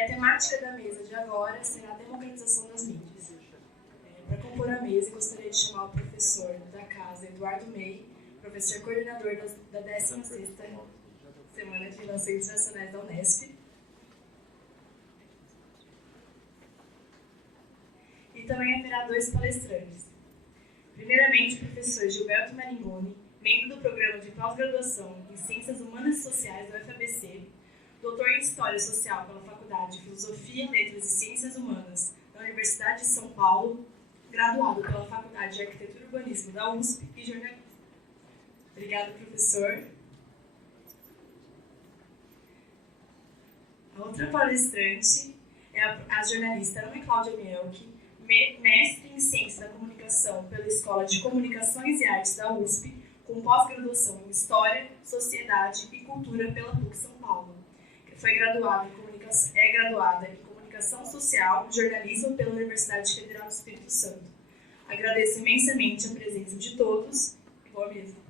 a temática da mesa de agora será a democratização das mídias. Para compor a mesa, gostaria de chamar o professor da casa, Eduardo May, professor coordenador da 16ª Semana de Relações Internacionais da Unesp. E também haverá 2 palestrantes. Primeiramente, o professor Gilberto Maringoni, membro do programa de pós-graduação em Ciências Humanas e Sociais do UFABC, doutor em História Social pela Faculdade de Filosofia, Letras e Ciências Humanas da Universidade de São Paulo, graduado pela Faculdade de Arquitetura e Urbanismo da USP e jornalista. Obrigada, professor. A outra palestrante é a jornalista Ana Cláudia Mielke, mestre em Ciência da Comunicação pela Escola de Comunicações e Artes da USP, com pós-graduação em História, Sociedade e Cultura pela PUC São Paulo. Foi graduada em Comunicação Social e Jornalismo pela Universidade Federal do Espírito Santo. Agradeço imensamente a presença de todos. Boa mesa.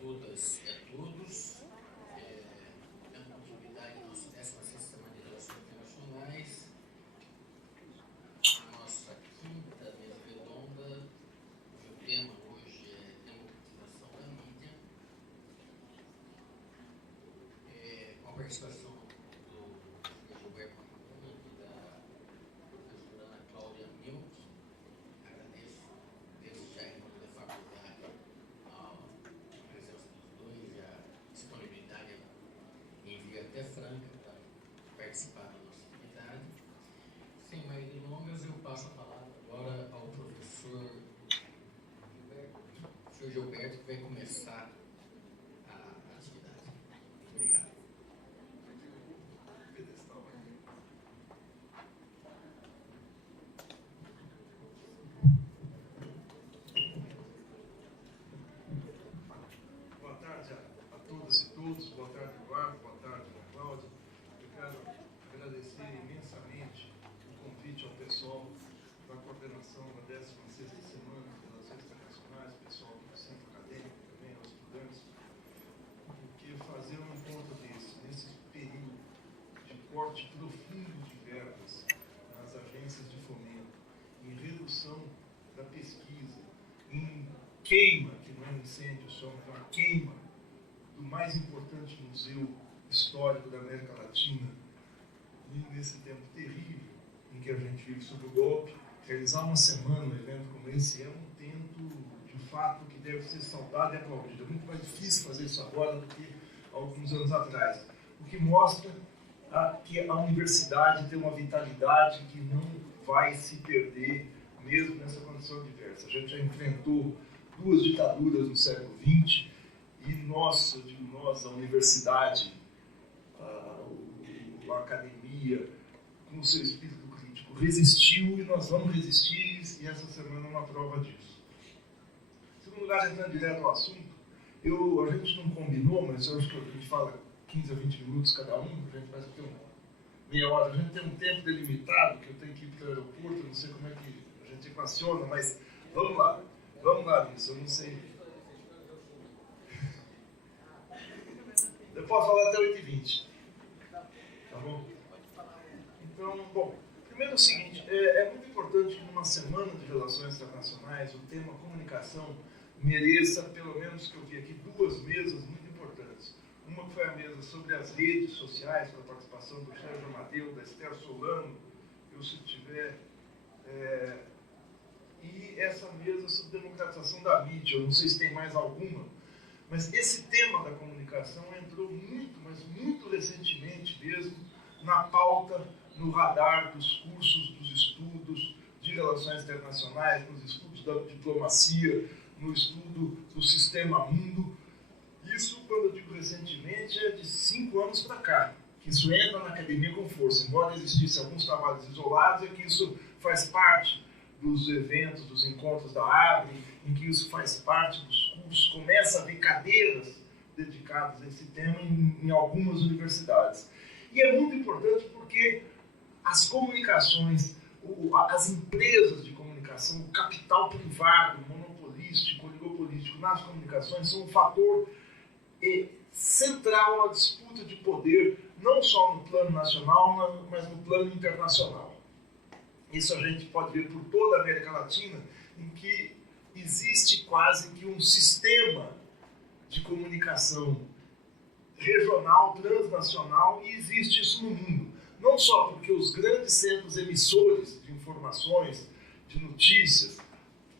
Todas e a todos. É uma atividade da nossa 16ª Semana de Relações Internacionais. A nossa 5ª mesa redonda, cujo tema hoje é democratização da mídia. Com a participação do Gilberto Maringoni e da professora Ana Cláudia Mielke. Agradeço desde já em nome da faculdade disponibilidade em via até franca para participar da nossa atividade. Sem mais delongas, eu passo a palavra agora ao professor Gilberto, que vai começar a atividade. Obrigado. Boa tarde a todas e todos, boa tarde, Eduardo, boa tarde, Ana Cláudia. Eu quero agradecer imensamente o convite ao pessoal da coordenação da 16ª Semana de Relações Internacionais, pessoal do centro acadêmico também, aos estudantes, porque fazer um encontro nesse período de corte profundo de verbas nas agências de fomento, em redução da pesquisa, em queima, que não é um incêndio só, mas é uma queima do mais importante museu histórico da América Latina, e nesse tempo terrível em que a gente vive sob o golpe, realizar uma semana, um evento como esse, é um tento, de fato, que deve ser saudado e aplaudido. É muito mais difícil fazer isso agora do que alguns anos atrás, o que mostra que a universidade tem uma vitalidade que não vai se perder, mesmo nessa condição adversa. A gente já enfrentou 2 ditaduras no século XX, e nós, eu digo nós, a universidade, a academia, com o seu espírito crítico, resistiu, e nós vamos resistir, e essa semana é uma prova disso. Em segundo lugar, entrando direto ao assunto, a gente não combinou, mas eu acho que a gente fala 15 a 20 minutos cada um, a gente parece que tem meia hora, a gente tem um tempo delimitado, que eu tenho que ir para o aeroporto, não sei como é que a gente equaciona, mas vamos lá nisso, eu não sei Eu posso falar até 8h20. Tá bom? Então, bom, primeiro é o seguinte, é muito importante que numa semana de relações internacionais o tema comunicação mereça, pelo menos que eu vi aqui, 2 mesas muito importantes. Uma que foi a mesa sobre as redes sociais, com a participação do Sérgio Amadeu, da Esther Solano, eu se tiver, e essa mesa sobre democratização da mídia, eu não sei se tem mais alguma, mas esse tema da comunicação entrou muito, mas muito recentemente mesmo, na pauta, no radar dos cursos, dos estudos de relações internacionais, nos estudos da diplomacia, no estudo do sistema mundo. Isso, quando eu digo recentemente, é de 5 anos para cá, que isso entra na academia com força. Embora existissem alguns trabalhos isolados, é que isso faz parte dos eventos, dos encontros da ABRE, em que isso faz parte dos cursos, começa a haver cadeiras dedicadas a esse tema em algumas universidades. E é muito importante porque as comunicações, as empresas de comunicação, o capital privado, monopolístico, oligopolístico nas comunicações são um fator central na disputa de poder, não só no plano nacional, mas no plano internacional. Isso a gente pode ver por toda a América Latina, em que existe quase que um sistema de comunicação regional, transnacional, e existe isso no mundo. Não só porque os grandes centros emissores de informações, de notícias,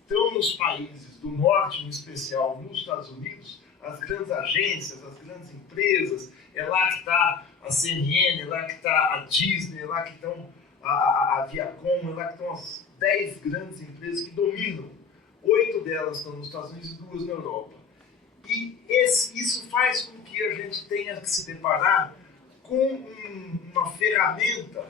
estão nos países do norte, em especial nos Estados Unidos, as grandes agências, as grandes empresas, é lá que está a CNN, é lá que está a Disney, é lá que estão a Viacom, é lá que estão as 10 grandes empresas que dominam. 8 delas estão nos Estados Unidos e 2 na Europa. E isso faz com que a gente tenha que se deparar com uma ferramenta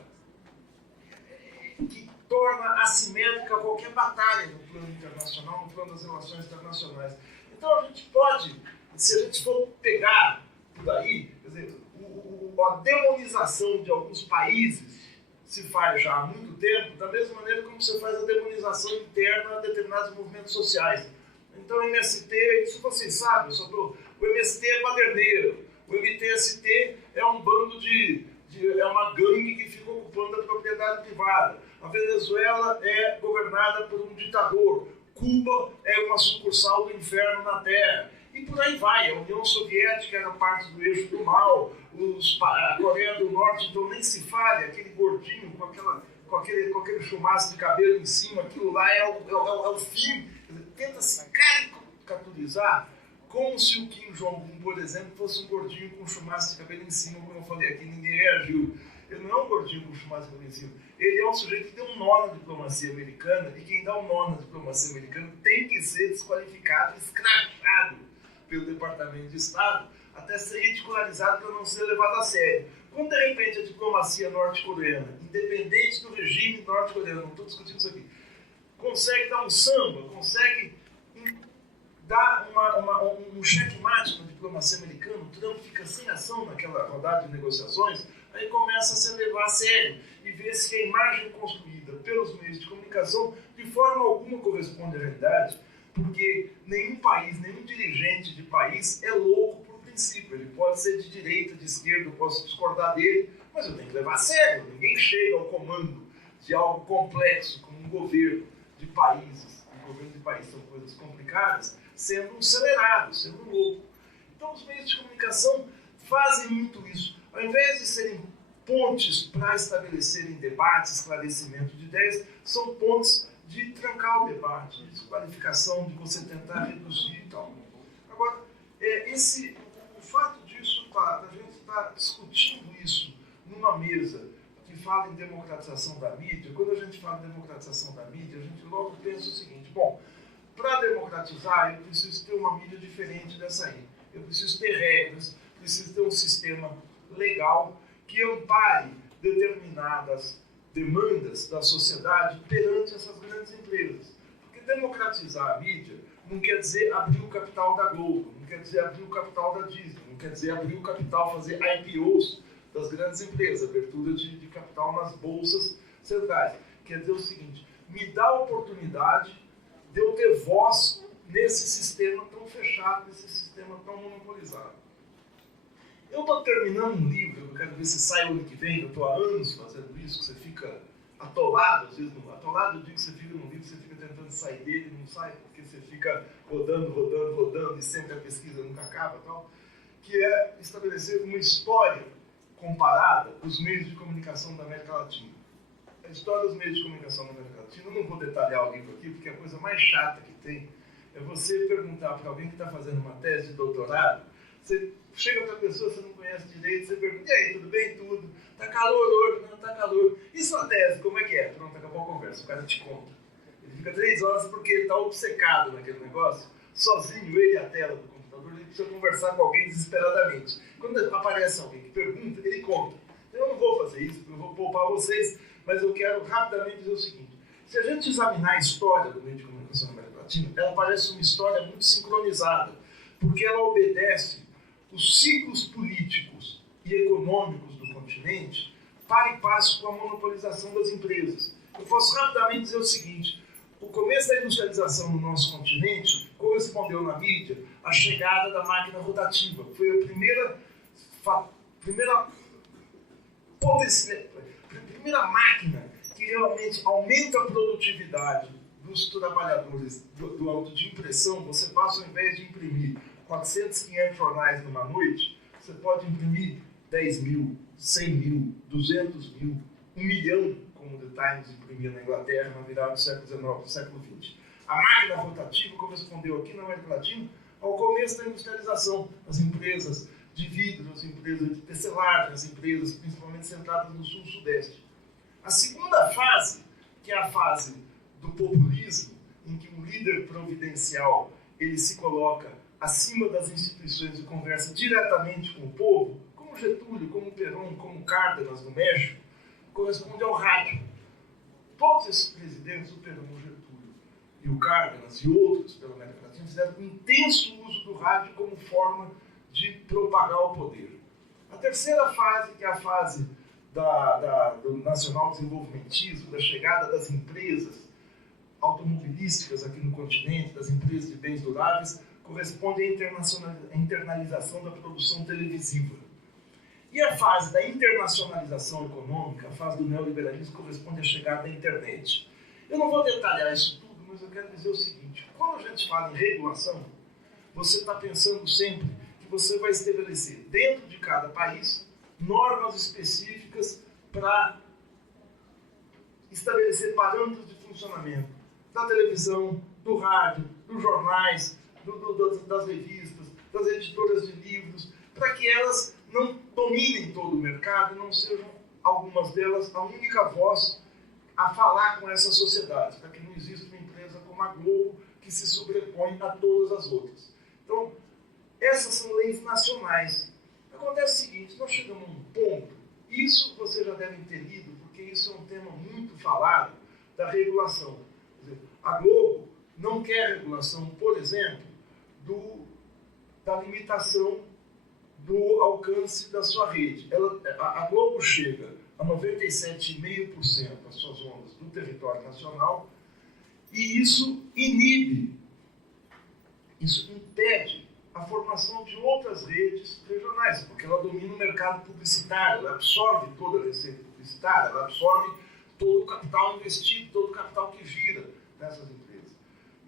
que torna assimétrica qualquer batalha no plano internacional, no plano das relações internacionais. Então a gente pode, se a gente for pegar por aí, quer dizer, a demonização de alguns países se faz já há muito tempo, da mesma maneira como você faz a demonização interna a determinados movimentos sociais. Então o MST, isso vocês sabem, o MST é baderneiro, o MTST é um bando é uma gangue que fica ocupando a propriedade privada. A Venezuela é governada por um ditador. Cuba é uma sucursal do inferno na Terra. E por aí vai. A União Soviética era parte do eixo do mal. A Coreia do Norte, então nem se fale, aquele gordinho com aquele chumaço de cabelo em cima, aquilo lá é o fim. Tenta se caricaturizar como se o Kim Jong-un, por exemplo, fosse um gordinho com chumaço de cabelo em cima, como eu falei aqui, ninguém reagiu. Ele não é um gordinho com chumaço de cabelo em cima. Ele é um sujeito que deu um nó na diplomacia americana, e quem dá um nó na diplomacia americana tem que ser desqualificado, escrachado pelo Departamento de Estado, até ser ridicularizado para não ser levado a sério. Quando, de repente, a diplomacia norte-coreana, independente do regime norte-coreano, não estou discutindo isso aqui, consegue dar um samba, consegue dar um checkmate na diplomacia americana, o Trump fica sem ação naquela rodada de negociações, aí começa a se levar a sério e vê-se que a imagem construída pelos meios de comunicação de forma alguma corresponde à realidade, porque nenhum país, nenhum dirigente de país é louco por princípio. Ele pode ser de direita, de esquerda, eu posso discordar dele, mas eu tenho que levar a sério. Ninguém chega ao comando de algo complexo como um governo de países. Um governo de países são coisas complicadas, sendo um acelerado, sendo um louco. Então os meios de comunicação fazem muito isso. Ao invés de serem pontes para estabelecerem debate, esclarecimento de ideias, são pontes de trancar o debate, de desqualificação, de você tentar reduzir e tal. Agora, o fato disso, da gente estar discutindo isso numa mesa que fala em democratização da mídia, quando a gente fala em democratização da mídia, a gente logo pensa o seguinte: bom, para democratizar, eu preciso ter uma mídia diferente dessa aí. Eu preciso ter regras, preciso ter um sistema legal que ampare determinadas demandas da sociedade perante essas grandes empresas. Porque democratizar a mídia não quer dizer abrir o capital da Globo, não quer dizer abrir o capital da Disney, não quer dizer abrir o capital, fazer IPOs das grandes empresas, abertura de capital nas bolsas centrais. Quer dizer o seguinte: me dá a oportunidade de eu ter voz nesse sistema tão fechado, nesse sistema tão monopolizado. Eu estou terminando um livro, eu quero ver se sai o ano que vem, eu estou há anos fazendo isso, que você fica atolado, às vezes, atolado eu digo que você fica num livro, você fica tentando sair dele, não sai, porque você fica rodando, e sempre a pesquisa nunca acaba, tal, que é estabelecer uma história comparada dos meios de comunicação da América Latina. A história dos meios de comunicação da América Latina, eu não vou detalhar o livro aqui, porque a coisa mais chata que tem é você perguntar para alguém que está fazendo uma tese de doutorado, você chega para a pessoa, você não conhece direito, você pergunta, e aí, tudo bem? Tudo. Tá calor hoje? Não, tá calor. E sua tese, como é que é? Pronto, acabou a conversa, o cara te conta. Ele fica 3 horas porque ele está obcecado naquele negócio, sozinho, ele e a tela do computador, ele precisa conversar com alguém desesperadamente. Quando aparece alguém que pergunta, ele conta. Eu não vou fazer isso, eu vou poupar vocês, mas eu quero rapidamente dizer o seguinte. Se a gente examinar a história do meio de comunicação na América Latina, ela parece uma história muito sincronizada, porque ela obedece os ciclos políticos e econômicos do continente para e passo com a monopolização das empresas. Eu posso rapidamente dizer o seguinte, o começo da industrialização no nosso continente correspondeu na mídia à chegada da máquina rotativa. Foi a primeira máquina que realmente aumenta a produtividade dos trabalhadores do auto de impressão. Você passa, ao invés de imprimir 400, 500 jornais numa noite, você pode imprimir 10 mil, 100 mil, 200 mil, 1 milhão, como o The Times imprimia na Inglaterra na virada do século XIX para o século XX. A máquina rotativa correspondeu aqui na América Latina ao começo da industrialização. As empresas de vidro, as empresas de tecelagem, as empresas principalmente centradas no sul-sudeste. A segunda fase, que é a fase do populismo, em que um líder providencial ele se coloca acima das instituições e conversa diretamente com o povo, como Getúlio, como Perón, como Cárdenas no México, corresponde ao rádio. Todos esses presidentes, o Perón, o Getúlio e o Cárdenas e outros pela América Latina, fizeram um intenso uso do rádio como forma de propagar o poder. A terceira fase, que é a fase do nacional desenvolvimentismo, da chegada das empresas automobilísticas aqui no continente, das empresas de bens duráveis, corresponde à internalização da produção televisiva. E a fase da internacionalização econômica, a fase do neoliberalismo, corresponde à chegada da internet. Eu não vou detalhar isso tudo, mas eu quero dizer o seguinte, quando a gente fala em regulação, você está pensando sempre que você vai estabelecer, dentro de cada país, normas específicas para estabelecer parâmetros de funcionamento da televisão, do rádio, dos jornais, das revistas, das editoras de livros, para que elas não dominem todo o mercado e não sejam, algumas delas, a única voz a falar com essa sociedade, para que não exista uma empresa como a Globo que se sobrepõe a todas as outras. Então, essas são leis nacionais. Acontece o seguinte, nós chegamos a um ponto, isso vocês já devem ter lido, porque isso é um tema muito falado, da regulação. Quer dizer, a Globo não quer regulação, por exemplo, da limitação do alcance da sua rede. A Globo chega a 97,5% das suas ondas do território nacional e isso inibe, isso impede a formação de outras redes regionais, porque ela domina o mercado publicitário, ela absorve toda a receita publicitária, ela absorve todo o capital investido, todo o capital que gira nessas empresas.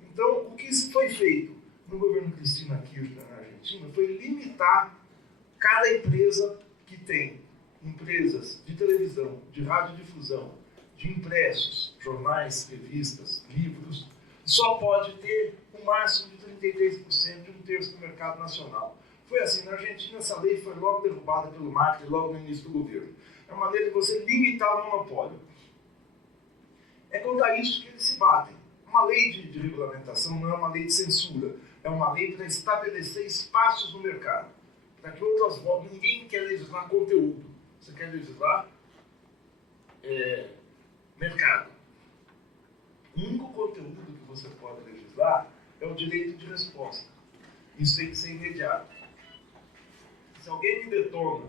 Então, o que foi feito no governo Cristina Kirchner na Argentina foi limitar cada empresa que tem empresas de televisão, de radiodifusão, de impressos, jornais, revistas, livros, só pode ter um máximo de 33% de 1/3 do mercado nacional. Foi assim, na Argentina essa lei foi logo derrubada pelo Macri, logo no início do governo. É uma maneira de você limitar o monopólio. É contra isso que eles se batem. Uma lei de regulamentação não é uma lei de censura, é uma lei para estabelecer espaços no mercado, para que outras vozes, ninguém quer legislar conteúdo, você quer legislar mercado. O único conteúdo que você pode legislar é o direito de resposta. Isso tem que ser imediato. Se alguém me detona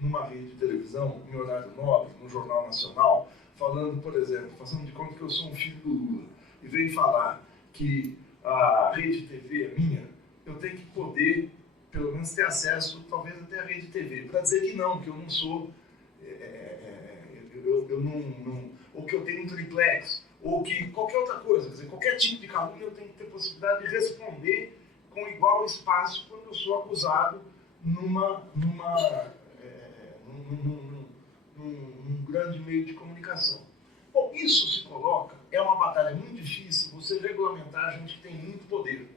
numa rede de televisão, em horário nobre, no Jornal Nacional, falando, por exemplo, fazendo de conta que eu sou um filho do Lula, e vem falar que a rede TV é minha, eu tenho que poder, pelo menos, ter acesso, talvez, talvez até a Rede TV, para dizer que não, que eu não sou, eu não, ou que eu tenho um triplex, ou que qualquer outra coisa, quer dizer, qualquer tipo de calúnia eu tenho que ter possibilidade de responder com igual espaço quando eu sou acusado num grande meio de comunicação. Bom, isso se coloca, é uma batalha muito difícil, você regulamentar gente que tem muito poder.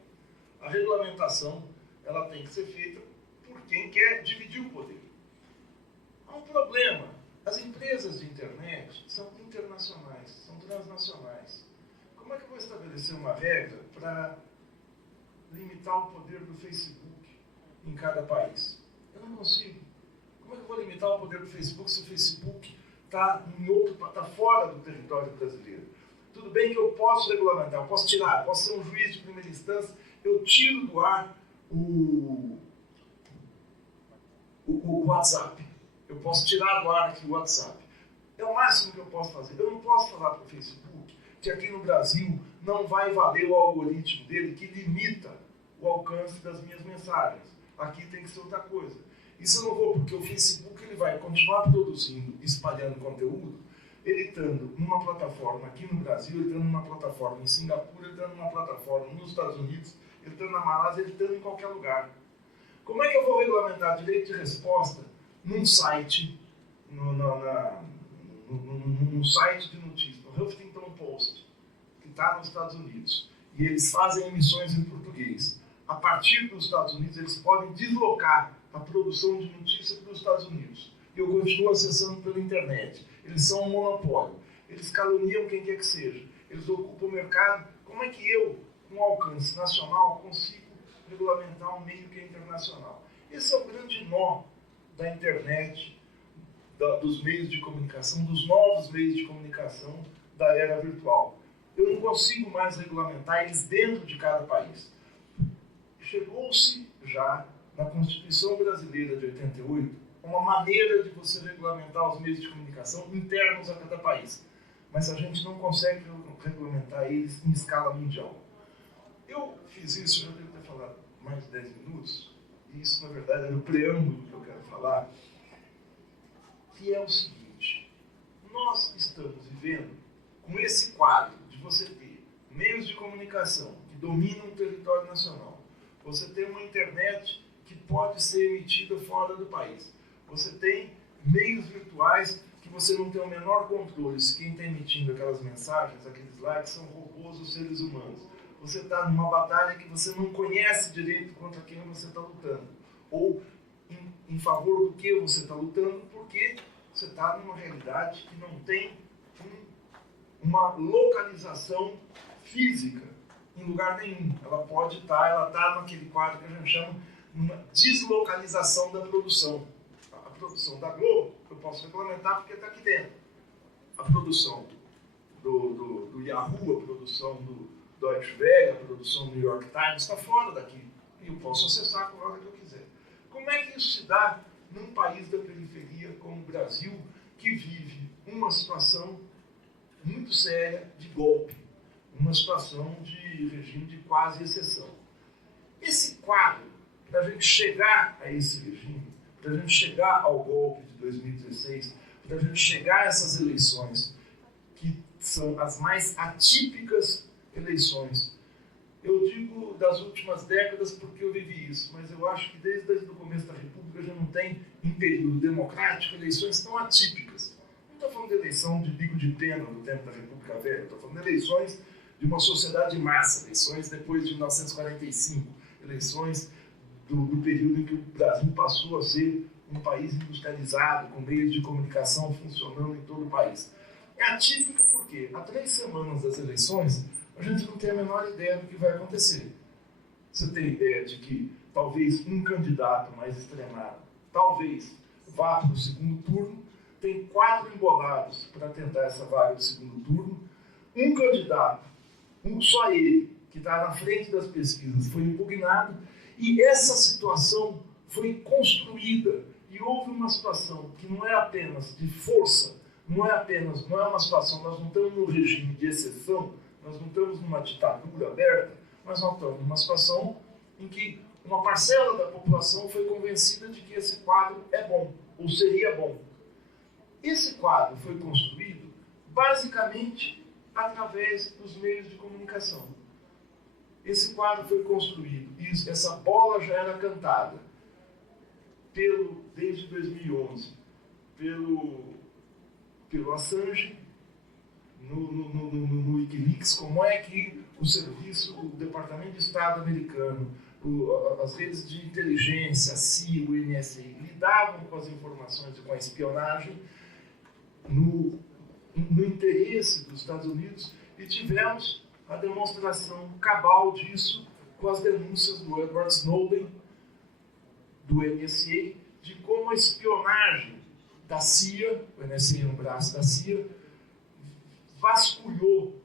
A regulamentação, ela tem que ser feita por quem quer dividir o poder. Há um problema, as empresas de internet são internacionais, são transnacionais. Como é que eu vou estabelecer uma regra para limitar o poder do Facebook em cada país? Eu não consigo. Como é que eu vou limitar o poder do Facebook se o Facebook está fora do território brasileiro? Tudo bem que eu posso regulamentar, eu posso tirar, posso ser um juiz de primeira instância, eu tiro do ar o WhatsApp. Eu posso tirar do ar aqui o WhatsApp. É o máximo que eu posso fazer. Eu não posso falar para o Facebook que aqui no Brasil não vai valer o algoritmo dele que limita o alcance das minhas mensagens. Aqui tem que ser outra coisa. Isso eu não vou, porque o Facebook ele vai continuar produzindo, espalhando conteúdo, ele estando numa plataforma aqui no Brasil, ele estando numa plataforma em Singapura, ele estando numa plataforma nos Estados Unidos, ele estando na Malásia, ele estando em qualquer lugar. Como é que eu vou regulamentar direito de resposta num site, num site de notícias, no Huffington Post, que está nos Estados Unidos, e eles fazem emissões em português? A partir dos Estados Unidos, eles podem deslocar a produção de notícias para os Estados Unidos. E eu continuo acessando pela internet. Eles são um monopólio. Eles caluniam quem quer que seja. Eles ocupam o mercado. Como é que eu, com alcance nacional, consigo regulamentar um meio que é internacional? Esse é o grande nó da internet, dos meios de comunicação, dos novos meios de comunicação da era virtual. Eu não consigo mais regulamentar eles dentro de cada país. Chegou-se já na Constituição Brasileira de 88 uma maneira de você regulamentar os meios de comunicação internos a cada país. Mas a gente não consegue regulamentar eles em escala mundial. Eu fiz isso, já devo ter falado mais de 10 minutos, e isso, na verdade, é o preâmbulo que eu quero falar, que é o seguinte: nós estamos vivendo com esse quadro de você ter meios de comunicação que dominam o território nacional, você tem uma internet que pode ser emitida fora do país, você tem meios virtuais que você não tem o menor controle se quem está emitindo aquelas mensagens, aqueles likes, são robôs ou seres humanos. Você está numa batalha que você não conhece direito contra quem você está lutando, ou em favor do que você está lutando, porque você está numa realidade que não tem uma localização física em lugar nenhum. Ela pode estar, ela está naquele quadro que a gente chama uma deslocalização da produção. A produção da Globo, eu posso regulamentar porque está aqui dentro. A produção do Yahoo, a produção do Deutsche Welle, a produção do New York Times está fora daqui. E eu posso acessar a hora que eu quiser. Como é que isso se dá num país da periferia como o Brasil, que vive uma situação muito séria de golpe, uma situação de regime de quase exceção? Esse quadro, para a gente chegar a esse regime, para a gente chegar ao golpe de 2016, para a gente chegar a essas eleições, que são as mais atípicas eleições. Eu digo das últimas décadas porque eu vivi isso, mas eu acho que desde o começo da República já não tem, em período democrático, eleições tão atípicas. Não estou falando de eleição de bico de pena no tempo da República Velha, estou falando de eleições de uma sociedade de massa, eleições depois de 1945, eleições do período em que o Brasil passou a ser um país industrializado, com meios de comunicação funcionando em todo o país. É atípica porque, há 3 semanas das eleições, a gente não tem a menor ideia do que vai acontecer. Você tem ideia de que talvez um candidato mais extremado, talvez vá para o segundo turno, tem 4 embolados para tentar essa vaga do segundo turno, um candidato, só ele, que está na frente das pesquisas, foi impugnado, e essa situação foi construída, e houve uma situação que não é apenas de força, não é uma situação, nós não estamos num regime de exceção, nós não estamos numa ditadura aberta, mas nós estamos numa situação em que uma parcela da população foi convencida de que esse quadro é bom, ou seria bom. Esse quadro foi construído basicamente através dos meios de comunicação. Esse quadro foi construído, essa bola já era cantada desde 2011 pelo Assange, no Wikileaks, como é que o Departamento de Estado americano, as redes de inteligência, a CIA, o NSA, lidavam com as informações e com a espionagem no interesse dos Estados Unidos, e tivemos a demonstração cabal disso com as denúncias do Edward Snowden, do NSA, de como a espionagem da CIA, o NSA é um braço da CIA, vasculhou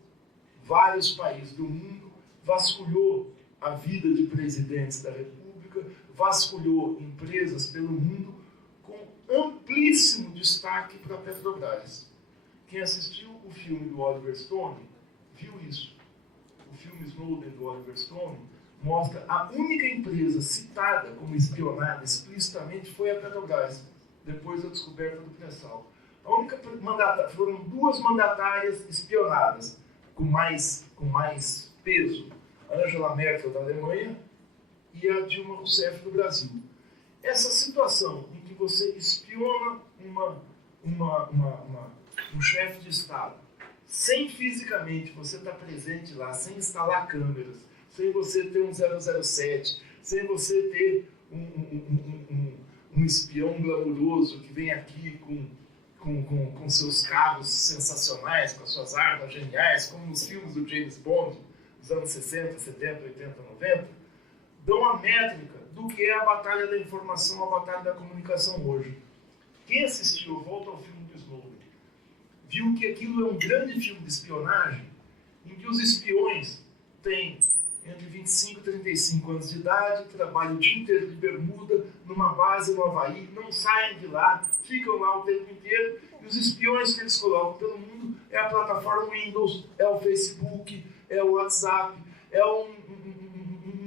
vários países do mundo, vasculhou a vida de presidentes da República, vasculhou empresas pelo mundo, com amplíssimo destaque para a Petrobras. Quem assistiu o filme do Oliver Stone viu isso. O filme Snowden do Oliver Stone mostra a única empresa citada como espionada explicitamente foi a Petrobras, depois da descoberta do pré-sal. Foram duas mandatárias espionadas com mais peso, a Angela Merkel da Alemanha e a Dilma Rousseff do Brasil. Essa situação em que você espiona um chefe de Estado, sem fisicamente você estar presente lá, sem instalar câmeras, sem você ter um 007, sem você ter um espião glamuroso que vem aqui com seus carros sensacionais, com as suas armas geniais, como nos filmes do James Bond, dos anos 60, 70, 80, 90, dão a métrica do que é a batalha da informação, a batalha da comunicação hoje. Quem assistiu, volta ao filme do Snowden, viu que aquilo é um grande filme de espionagem, em que os espiões têm entre 25 e 35 anos de idade, trabalham o dia inteiro de bermuda, numa base no Havaí, não saem de lá, ficam lá o tempo inteiro, e os espiões que eles colocam pelo mundo é a plataforma Windows, é o Facebook, é o WhatsApp, é um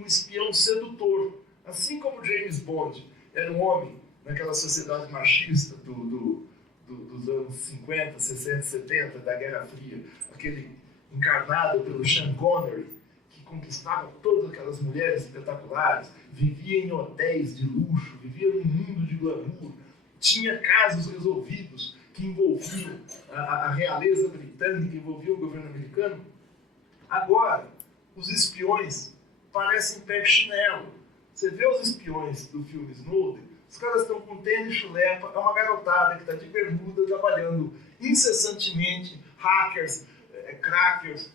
espião sedutor. Assim como James Bond era um homem naquela sociedade machista dos anos 50, 60, 70, da Guerra Fria, aquele encarnado pelo Sean Connery, que conquistava todas aquelas mulheres espetaculares, vivia em hotéis de luxo, vivia num mundo de glamour, tinha casos resolvidos que envolviam a realeza britânica, envolviam o governo americano. Agora, os espiões parecem pé de chinelo. Você vê os espiões do filme Snowden, os caras estão com tênis chulepa, é uma garotada que está de bermuda trabalhando incessantemente, hackers, crackers,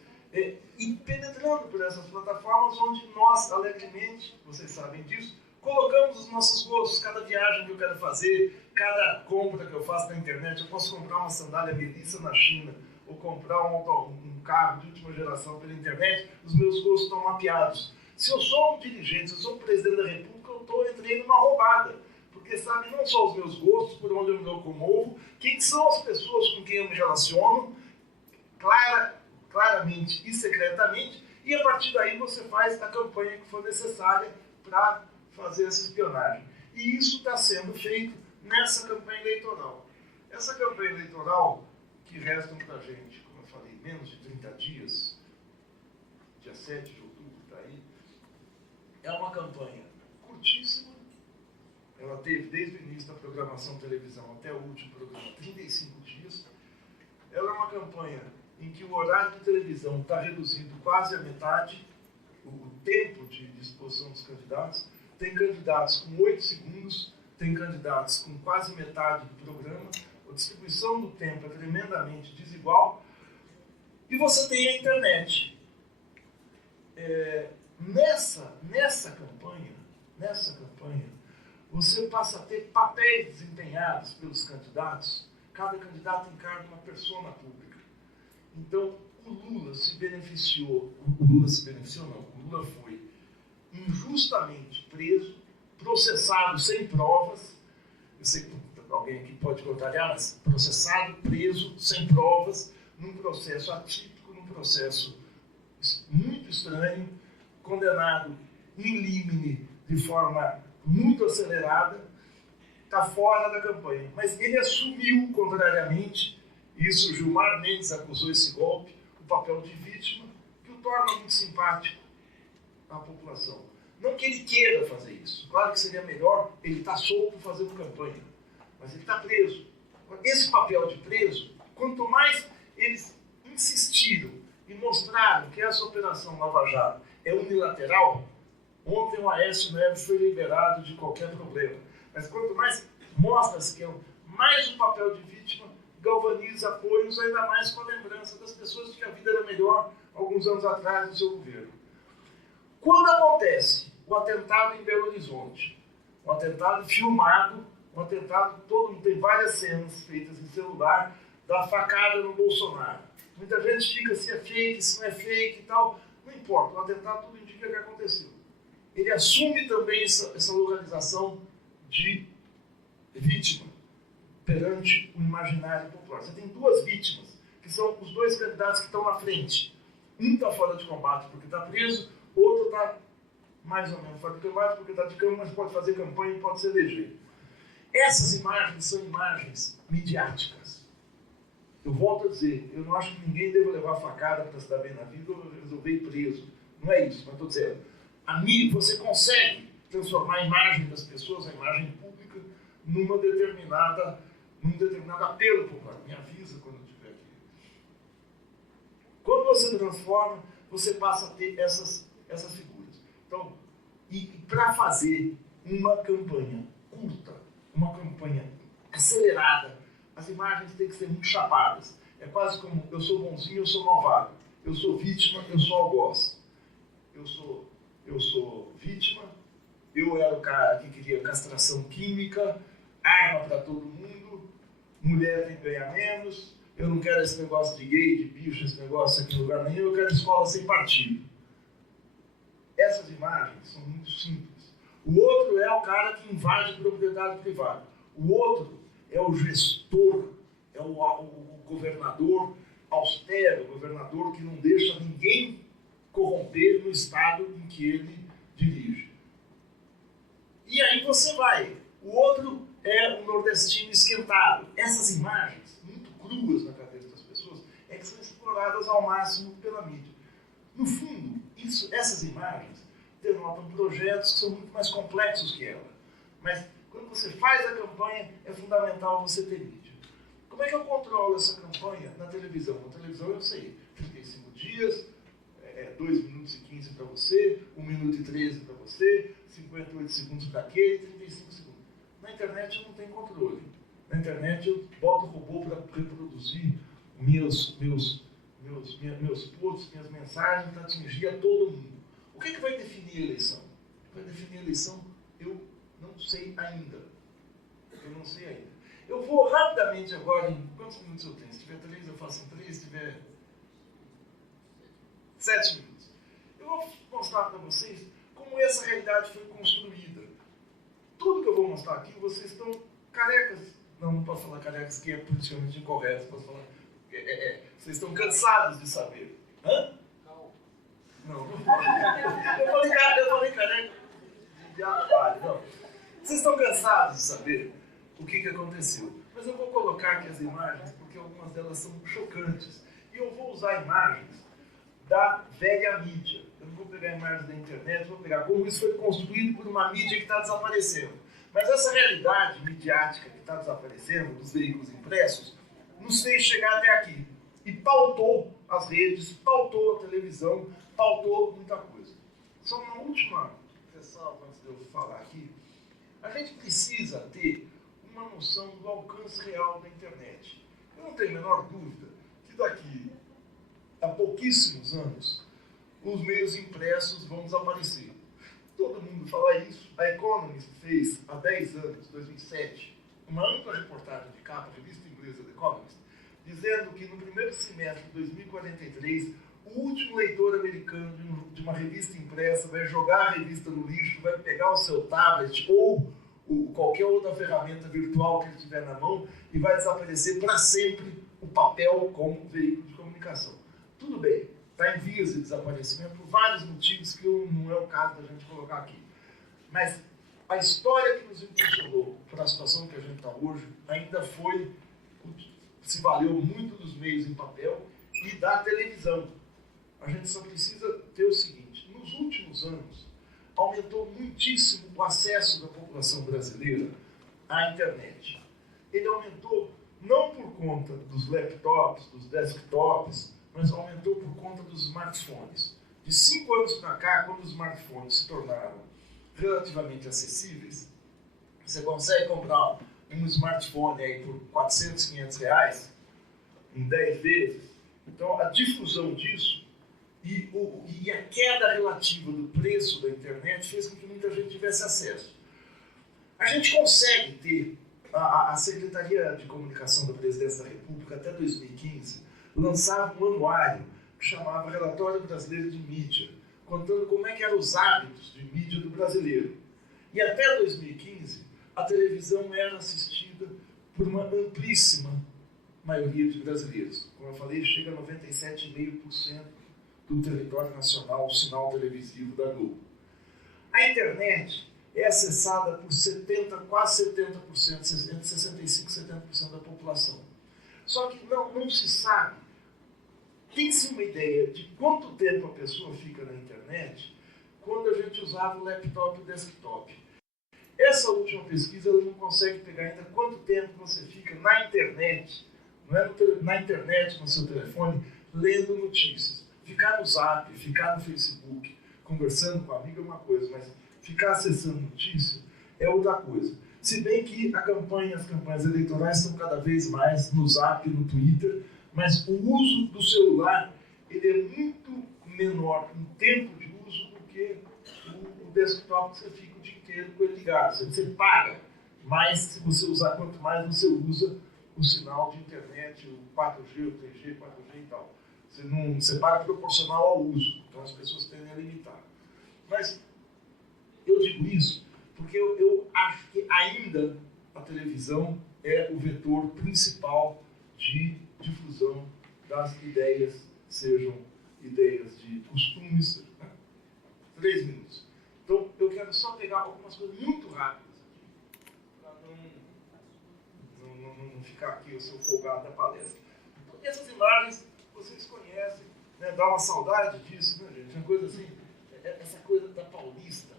e penetrando por essas plataformas onde nós, alegremente, vocês sabem disso, colocamos os nossos gostos, cada viagem que eu quero fazer, cada compra que eu faço na internet. Eu posso comprar uma sandália Melissa na China, ou comprar um carro de última geração pela internet, os meus gostos estão mapeados. Se eu sou um dirigente, se eu sou um presidente da República, eu entrei numa roubada, porque sabe não só os meus gostos, por onde eu me locomovo, quem são as pessoas com quem eu me relaciono, claramente e secretamente, e a partir daí você faz a campanha que for necessária para fazer essa espionagem. E isso está sendo feito nessa campanha eleitoral. Essa campanha eleitoral, que restam para a gente, como eu falei, menos de 30 dias, dia 7 de outubro está aí, é uma campanha curtíssima. Ela teve, desde o início da programação televisão até o último programa, 35 dias. Ela é uma campanha em que o horário de televisão está reduzido quase à metade, o tempo de exposição dos candidatos. Tem candidatos com 8 segundos, tem candidatos com quase metade do programa. A distribuição do tempo é tremendamente desigual. E você tem a internet. Nessa campanha, você passa a ter papéis desempenhados pelos candidatos. Cada candidato encarna uma persona pública. Então, o Lula foi injustamente preso, processado sem provas. Eu sei que alguém aqui pode contrariar, mas processado, preso, sem provas, num processo atípico, num processo muito estranho, condenado in limine de forma muito acelerada, está fora da campanha. Mas ele assumiu, contrariamente, isso Gilmar Mendes acusou esse golpe, o papel de vítima, que o torna muito simpático à população. Não que ele queira fazer isso. Claro que seria melhor ele estar solto fazendo campanha. Mas ele está preso. Esse papel de preso, quanto mais eles insistiram e mostraram que essa operação Lava Jato é unilateral, ontem o Aécio Neves foi liberado de qualquer problema. Mas quanto mais mostra-se que é mais um papel de vítima, galvaniza apoios, ainda mais com a lembrança das pessoas de que a vida era melhor alguns anos atrás no seu governo. Quando acontece o atentado em Belo Horizonte, um atentado filmado, um atentado, todo mundo tem várias cenas feitas em celular, da facada no Bolsonaro. Muita gente fica se é fake, se não é fake e tal. Não importa, o atentado tudo indica que aconteceu. Ele assume também essa localização de vítima perante o imaginário popular. Você tem duas vítimas, que são os dois candidatos que estão na frente. Um está fora de combate porque está preso, outro está mais ou menos fora de combate porque está de cama, mas pode fazer campanha e pode se eleger. Essas imagens são imagens midiáticas. Eu volto a dizer, eu não acho que ninguém deva levar facada para se dar bem na vida ou resolver ir preso. Não é isso, mas estou dizendo. A mídia, você consegue transformar a imagem das pessoas, a imagem pública, num determinado apelo popular. Me avisa quando eu estiver aqui. Quando você transforma, você passa a ter essas figuras. Então, e para fazer uma campanha curta, uma campanha acelerada, as imagens têm que ser muito chapadas. É quase como eu sou bonzinho, eu sou malvado. Eu sou vítima, eu sou algoz. Eu sou vítima, eu era o cara que queria castração química, arma para todo mundo, mulher tem que ganhar menos, eu não quero esse negócio de gay, de bicho, esse negócio aqui em lugar nenhum, eu quero escola sem partido. Essas imagens são muito simples. O outro é o cara que invade propriedade privada. O outro é o gestor, é o governador austero, o governador que não deixa ninguém corromper no estado em que ele dirige. E aí você vai. O outro é um nordestino esquentado. Essas imagens, muito cruas na cabeça das pessoas, é que são exploradas ao máximo pela mídia. No fundo, essas imagens denotam projetos que são muito mais complexos que ela. Mas quando você faz a campanha, é fundamental você ter mídia. Como é que eu controlo essa campanha na televisão? Na televisão eu sei, 35 dias, 2 minutos e 15 para você, 1 minuto e 13 para você, 58 segundos para aquele, 35 segundos. Na internet eu não tenho controle. Na internet eu boto o robô para reproduzir meus posts, minhas mensagens, para atingir a todo mundo. O que vai definir a eleição? Vai definir a eleição? Eu não sei ainda. Eu vou rapidamente agora, em quantos minutos eu tenho? Se tiver 3, eu faço em 3, se tiver 7 minutos. Eu vou mostrar para vocês como essa realidade foi construída. Tudo que eu vou mostrar aqui, vocês estão carecas. Não posso falar carecas, que é politicamente incorreto. Posso falar. Vocês estão cansados de saber. Hã? Não. Eu falei careca de trabalho. Não. Vocês estão cansados de saber o que aconteceu. Mas eu vou colocar aqui as imagens, porque algumas delas são chocantes. E eu vou usar imagens da velha mídia. Eu não vou pegar imagens da internet, vou pegar como isso foi construído por uma mídia que está desaparecendo. Mas essa realidade midiática que está desaparecendo, dos veículos impressos, nos fez chegar até aqui. E pautou as redes, pautou a televisão, pautou muita coisa. Só uma última ressalva antes de eu falar aqui. A gente precisa ter uma noção do alcance real da internet. Eu não tenho a menor dúvida que daqui a pouquíssimos anos os meios impressos vão desaparecer. Todo mundo fala isso. A Economist fez, há 10 anos, 2007, uma ampla reportagem de capa, a revista inglesa The Economist, dizendo que no primeiro semestre de 2043, o último leitor americano de uma revista impressa vai jogar a revista no lixo, vai pegar o seu tablet ou qualquer outra ferramenta virtual que ele tiver na mão e vai desaparecer para sempre o papel como veículo de comunicação. Tudo bem, está em vias de desaparecimento por vários motivos que não é o caso da gente colocar aqui. Mas a história que nos impulsionou para a situação que a gente está hoje ainda se valeu muito dos meios em papel e da televisão. A gente só precisa ter o seguinte: nos últimos anos aumentou muitíssimo o acesso da população brasileira à internet. Ele aumentou não por conta dos laptops, dos desktops, mas aumentou por conta dos smartphones. De 5 anos para cá, quando os smartphones se tornaram relativamente acessíveis, você consegue comprar um smartphone aí por 400, 500 reais em 10 vezes. Então, a difusão disso e a queda relativa do preço da internet fez com que muita gente tivesse acesso. A gente consegue ter a Secretaria de Comunicação da Presidência da República, até 2015, lançava um anuário que chamava Relatório Brasileiro de Mídia, contando como é que eram os hábitos de mídia do brasileiro. E até 2015, a televisão era assistida por uma amplíssima maioria de brasileiros. Como eu falei, chega a 97,5% do território nacional, o sinal televisivo da Globo. A internet é acessada por quase 70%, entre 65% e 70% da população. Só que não se sabe, tem-se uma ideia de quanto tempo a pessoa fica na internet quando a gente usava o laptop e o desktop. Essa última pesquisa ela não consegue pegar ainda quanto tempo você fica na internet, não é na internet, no seu telefone, lendo notícias. Ficar no Zap, ficar no Facebook, conversando com a amiga é uma coisa, mas ficar acessando notícia é outra coisa. Se bem que as campanhas eleitorais estão cada vez mais no Zap, no Twitter, mas o uso do celular ele é muito menor em tempo de uso do que o desktop, que você fica o dia inteiro com ele ligado. Você paga mais se você usar, quanto mais você usa o sinal de internet, o 4G, o 3G, 4G e tal. Você paga proporcional ao uso, então as pessoas tendem a limitar. Mas eu digo isso porque eu acho que ainda a televisão é o vetor principal de difusão das ideias, sejam ideias de costumes. 3 minutos. Então, eu quero só pegar algumas coisas muito rápidas aqui, para não ficar aqui, eu sou folgado da palestra. Então, essas imagens vocês conhecem, né? Dá uma saudade disso, né, gente? Uma coisa assim, essa coisa da Paulista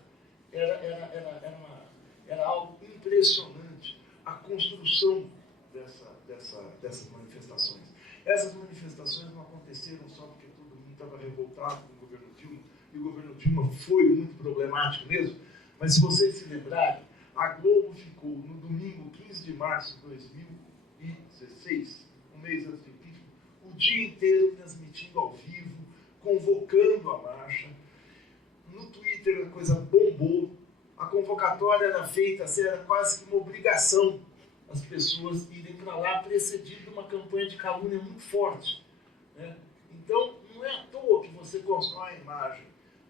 era algo impressionante, a construção dessas manifestações. Essas manifestações não aconteceram só porque todo mundo estava revoltado com o governo Dilma, e o governo Dilma foi muito problemático mesmo, mas se vocês se lembrarem, a Globo ficou no domingo 15 de março de 2016, um mês antes do impeachment, o dia inteiro transmitindo ao vivo, convocando a marcha. No Twitter a coisa bombou, a convocatória era feita, era quase que uma obrigação as pessoas irem para lá, precedido de uma campanha de calúnia muito forte, né? Então, não é à toa que você constrói a imagem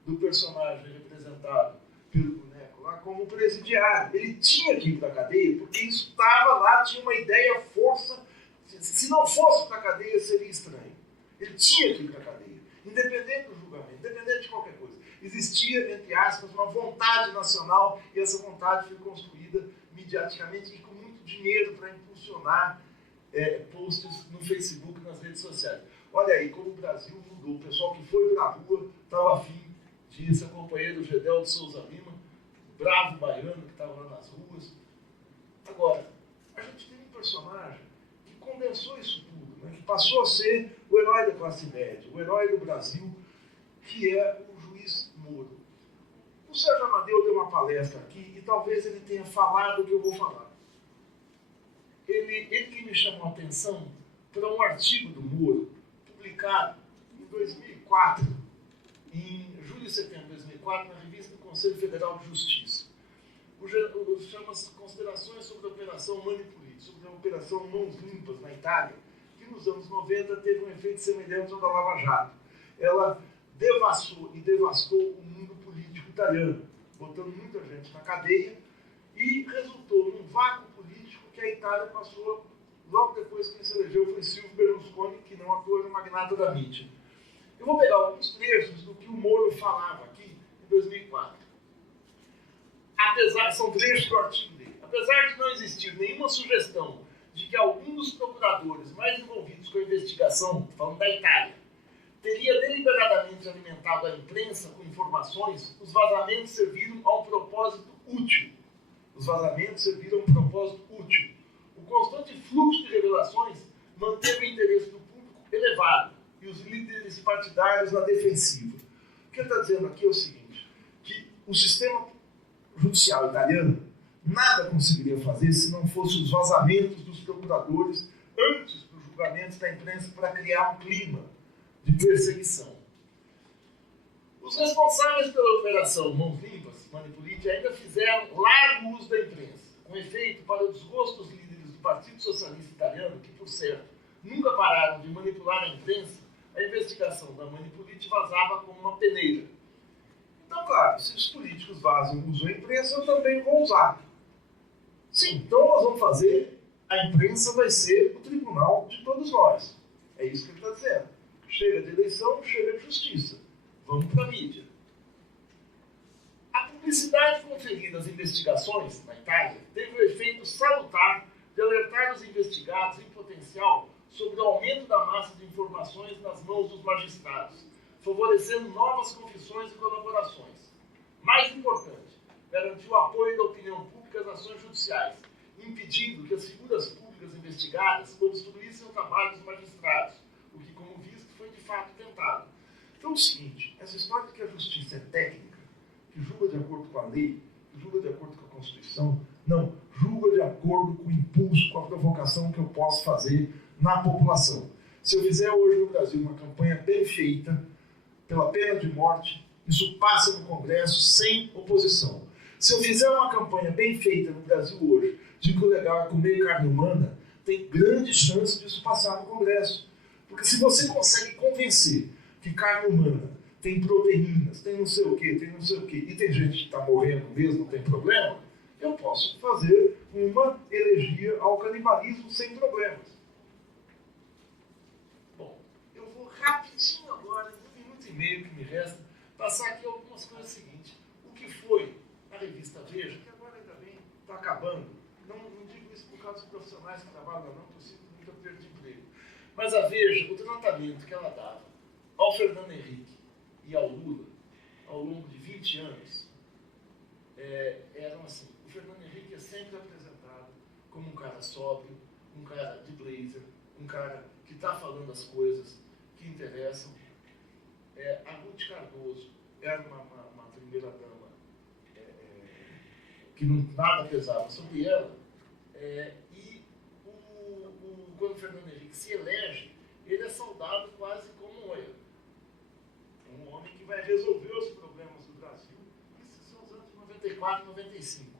do personagem representado pelo boneco lá como presidiário. Ele tinha que ir para a cadeia, porque isso estava lá, tinha uma ideia, força. Se não fosse para a cadeia, seria estranho. Ele tinha que ir para a cadeia, independente do julgamento, independente de qualquer coisa. Existia, entre aspas, uma vontade nacional, e essa vontade foi construída mediaticamente e com muito dinheiro para impulsionar posts no Facebook, nas redes sociais. Olha aí como o Brasil mudou. O pessoal que foi para a rua estava afim de seu companheiro Gedel de Souza Lima, bravo baiano que estava lá nas ruas. Agora, a gente tem um personagem que condensou isso tudo, né? Que passou a ser o herói da classe média, o herói do Brasil, que é o juiz Moro. O Sérgio Amadeu deu uma palestra aqui e talvez ele tenha falado o que eu vou falar. Ele que me chamou a atenção para um artigo do Moro, publicado em 2004, em julho e setembro de 2004, na revista do Conselho Federal de Justiça. Chama-se Considerações sobre a Operação Manipulite, sobre a Operação Mãos Limpas na Itália, que nos anos 90 teve um efeito semelhante ao da Lava Jato. Ela devastou o mundo político italiano, botando muita gente na cadeia, e resultou num vácuo político que a Itália passou logo depois que se elegeu foi Silvio Berlusconi, que não atua no magnata da mídia. Eu vou pegar alguns trechos do que o Moro falava aqui em 2004. A são trechos do artigo dele. Apesar de não existir nenhuma sugestão de que algum dos procuradores mais envolvidos com a investigação, falando da Itália, teria deliberadamente alimentado a imprensa com informações, os vazamentos serviram a um propósito útil. O constante fluxo de revelações manteve o interesse do público elevado e os líderes partidários na defensiva. O que ele está dizendo aqui é o seguinte, que o sistema judicial italiano nada conseguiria fazer se não fossem os vazamentos dos procuradores antes dos julgamentos da imprensa para criar um clima de perseguição. Os responsáveis pela operação Mãos Limpas, Manipulite, ainda fizeram largo uso da imprensa, com efeito para o desgosto dos líderes do Partido Socialista Italiano, que, por certo, nunca pararam de manipular a imprensa. A investigação da Manipulite vazava como uma peneira. Então, claro, se os políticos usam a imprensa, eu também vou usar. Sim, então nós vamos fazer, a imprensa vai ser o tribunal de todos nós. É isso que ele está dizendo. Chega de eleição, chega de justiça. Vamos para a mídia. A publicidade conferida às investigações na Itália teve o efeito salutar de alertar os investigados em potencial sobre o aumento da massa de informações nas mãos dos magistrados, favorecendo novas confissões e colaborações. Mais importante, garantiu o apoio da opinião pública às ações judiciais, impedindo que as figuras públicas investigadas obstruíssem o trabalho dos magistrados, o que, como visto, foi de fato tentado. Então é o seguinte, essa história de que a justiça é técnica, que julga de acordo com a lei, que julga de acordo com a Constituição, não, julga de acordo com o impulso, com a provocação que eu posso fazer na população. Se eu fizer hoje no Brasil uma campanha bem feita, pela pena de morte, isso passa no Congresso sem oposição. Se eu fizer uma campanha bem feita no Brasil hoje, de que o legal é comer carne humana, tem grande chance disso passar no Congresso. Porque se você consegue convencer que carne humana tem proteínas, tem não sei o quê, e tem gente que está morrendo mesmo, não tem problema, eu posso fazer uma elegia ao canibalismo sem problemas. Bom, eu vou rapidinho agora, em 1 minuto e meio que me resta, passar aqui algumas coisas seguintes. O que foi a revista Veja, que agora ainda bem está acabando. Não digo isso por causa dos profissionais que trabalham, não, porque eu sinto muita perda de emprego. Mas a Veja, o tratamento que ela dava ao Fernando Henrique e ao Lula, ao longo de 20 anos, eram assim. O Fernando Henrique é sempre apresentado como um cara sóbrio, um cara de blazer, um cara que está falando as coisas que interessam. A Ruth Cardoso era uma primeira-dama que nada pesava sobre ela, e quando o Fernando Henrique se elege, ele é saudado quase como um homem que vai resolver os problemas do Brasil. Isso são os anos 94, 95.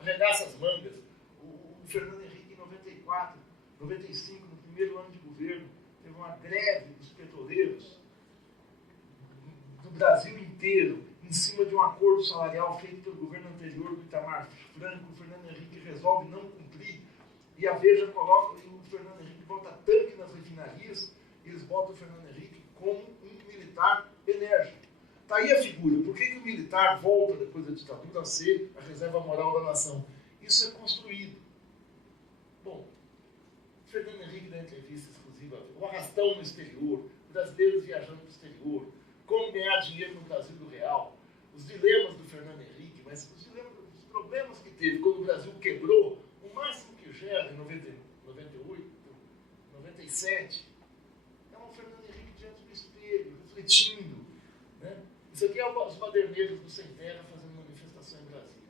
Arregaça as mangas. O Fernando Henrique, em 94, 95, no primeiro ano de governo, teve uma greve dos petroleiros do Brasil inteiro, em cima de um acordo salarial feito pelo governo anterior do Itamar Franco. O Fernando Henrique resolve não cumprir, e a Veja coloca, e o Fernando Henrique bota tanque nas refinarias, e eles botam o Fernando Henrique como um militar enérgico. Está aí a figura. Por que o militar volta, depois da ditadura, a ser a reserva moral da nação? Isso é construído. Bom, Fernando Henrique dá entrevista exclusiva, o arrastão no exterior, brasileiros viajando para o exterior, como ganhar dinheiro no Brasil do real, os dilemas do Fernando Henrique, mas os problemas que teve quando o Brasil quebrou, o máximo que gera em 98, 97, é um Fernando Henrique diante do espelho, refletindo. Né? Isso aqui é os baderneiros do Sem Terra fazendo manifestação em Brasília.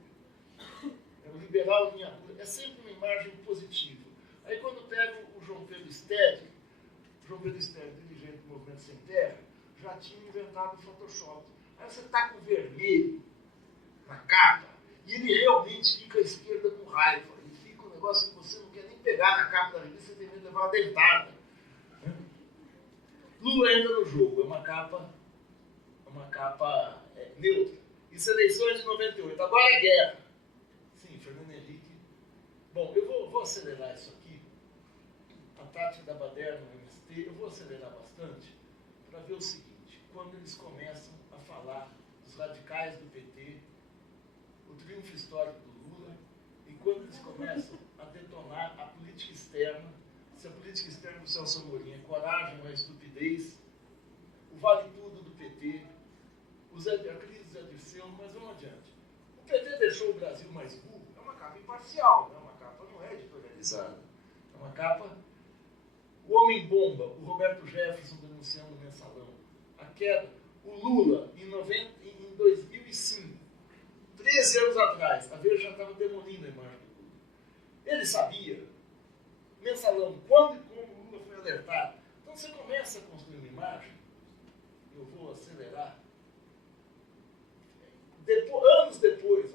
O liberal em miniatura é sempre uma imagem positiva. Aí quando pega o João Pedro Stedley, dirigente do Movimento Sem Terra, já tinha inventado o Photoshop. Aí você está com vermelho na capa, e ele realmente fica à esquerda com raiva. Ele fica um negócio que você não quer nem pegar na capa da revista, você tem medo de levar uma dentada. Lula ainda no jogo, é uma capa neutra. Isso é eleições de 98, agora é guerra. Sim, Fernando Henrique. Bom, eu vou acelerar isso aqui. A tática da Baderna no MST, eu vou acelerar bastante para ver o seguinte: quando eles começam a falar dos radicais do PT, o triunfo histórico do Lula, e quando eles começam a detonar a política externa, se a política externa do Celso Amorim é coragem ou é estupidez, o vale tudo do PT, a crise do Zé Dirceu, mas vamos adiante. O PT deixou o Brasil mais burro, é uma capa imparcial, né? Uma capa não é editorializada, é uma capa... O homem-bomba, o Roberto Jefferson denunciando o mensalão, a queda, o Lula em 2005, 13 anos atrás, a Veja já estava demolindo a imagem do Lula. Ele sabia, mensalão, quando e como o Lula foi alertado. Então você começa a construir uma imagem, eu vou acelerar, anos depois,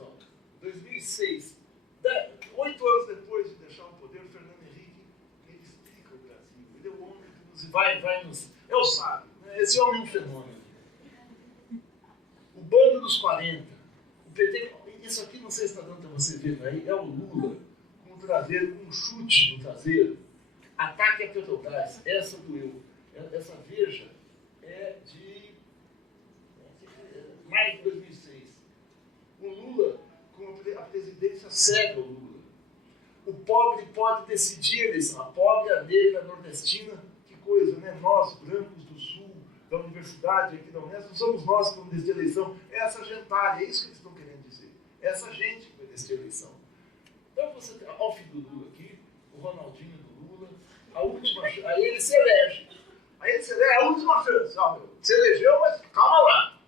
2006, 8 anos depois de deixar o poder, o Fernando Henrique, ele explica o Brasil, ele é o homem que nos vai nos... É o sábio, né? Esse homem é um fenômeno. O bando dos 40, o PT, isso aqui não sei se está dando para você ver aí, é o Lula com o traseiro, com um chute no traseiro, ataque a Petrobras, essa doeu. Essa Veja é de maio de 2006. O Lula, com a presidência cega o Lula. O pobre pode decidir a eleição. A pobre, a negra, a nordestina, que coisa, né? Nós, brancos do sul, da universidade, aqui da Unesco, somos nós que vamos decidir a eleição. É essa gentalha, é isso que eles estão querendo dizer. É essa gente que vai decidir a eleição. Então você tem o filho do Lula aqui, o Ronaldinho do Lula, a última, aí ele se elege. Aí ele se elege, é a última chance. Se elegeu, mas calma lá.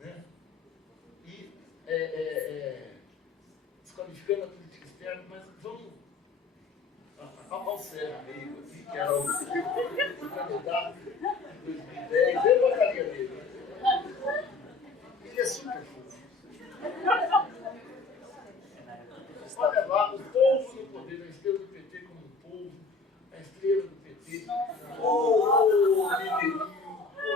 Né? E desqualificando a política externa, mas vamos ao Serra meio aqui, que era o candidato de 2010, eu votaria nele. Ele é super fofo. Olha lá, o povo no poder, a estrela do PT como um povo, a estrela do PT, o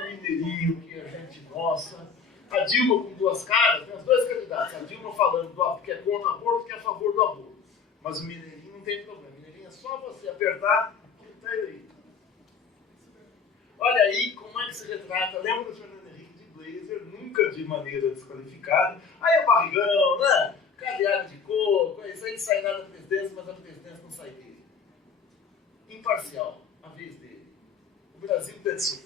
mineirinho que a gente nossa. A Dilma com duas caras, tem os dois candidatos. A Dilma falando que é contra o aborto, que é a favor do aborto. Mas o mineirinho não tem problema. O mineirinho é só você apertar que ele está eleito. Olha aí como é que se retrata. Lembra do Fernando Henrique de blazer, nunca de maneira desqualificada. Aí é barrigão, né? Cadeado de coco, isso aí sai lá da presidência, mas a presidência não sai dele. Imparcial, a vez dele. O Brasil pensou.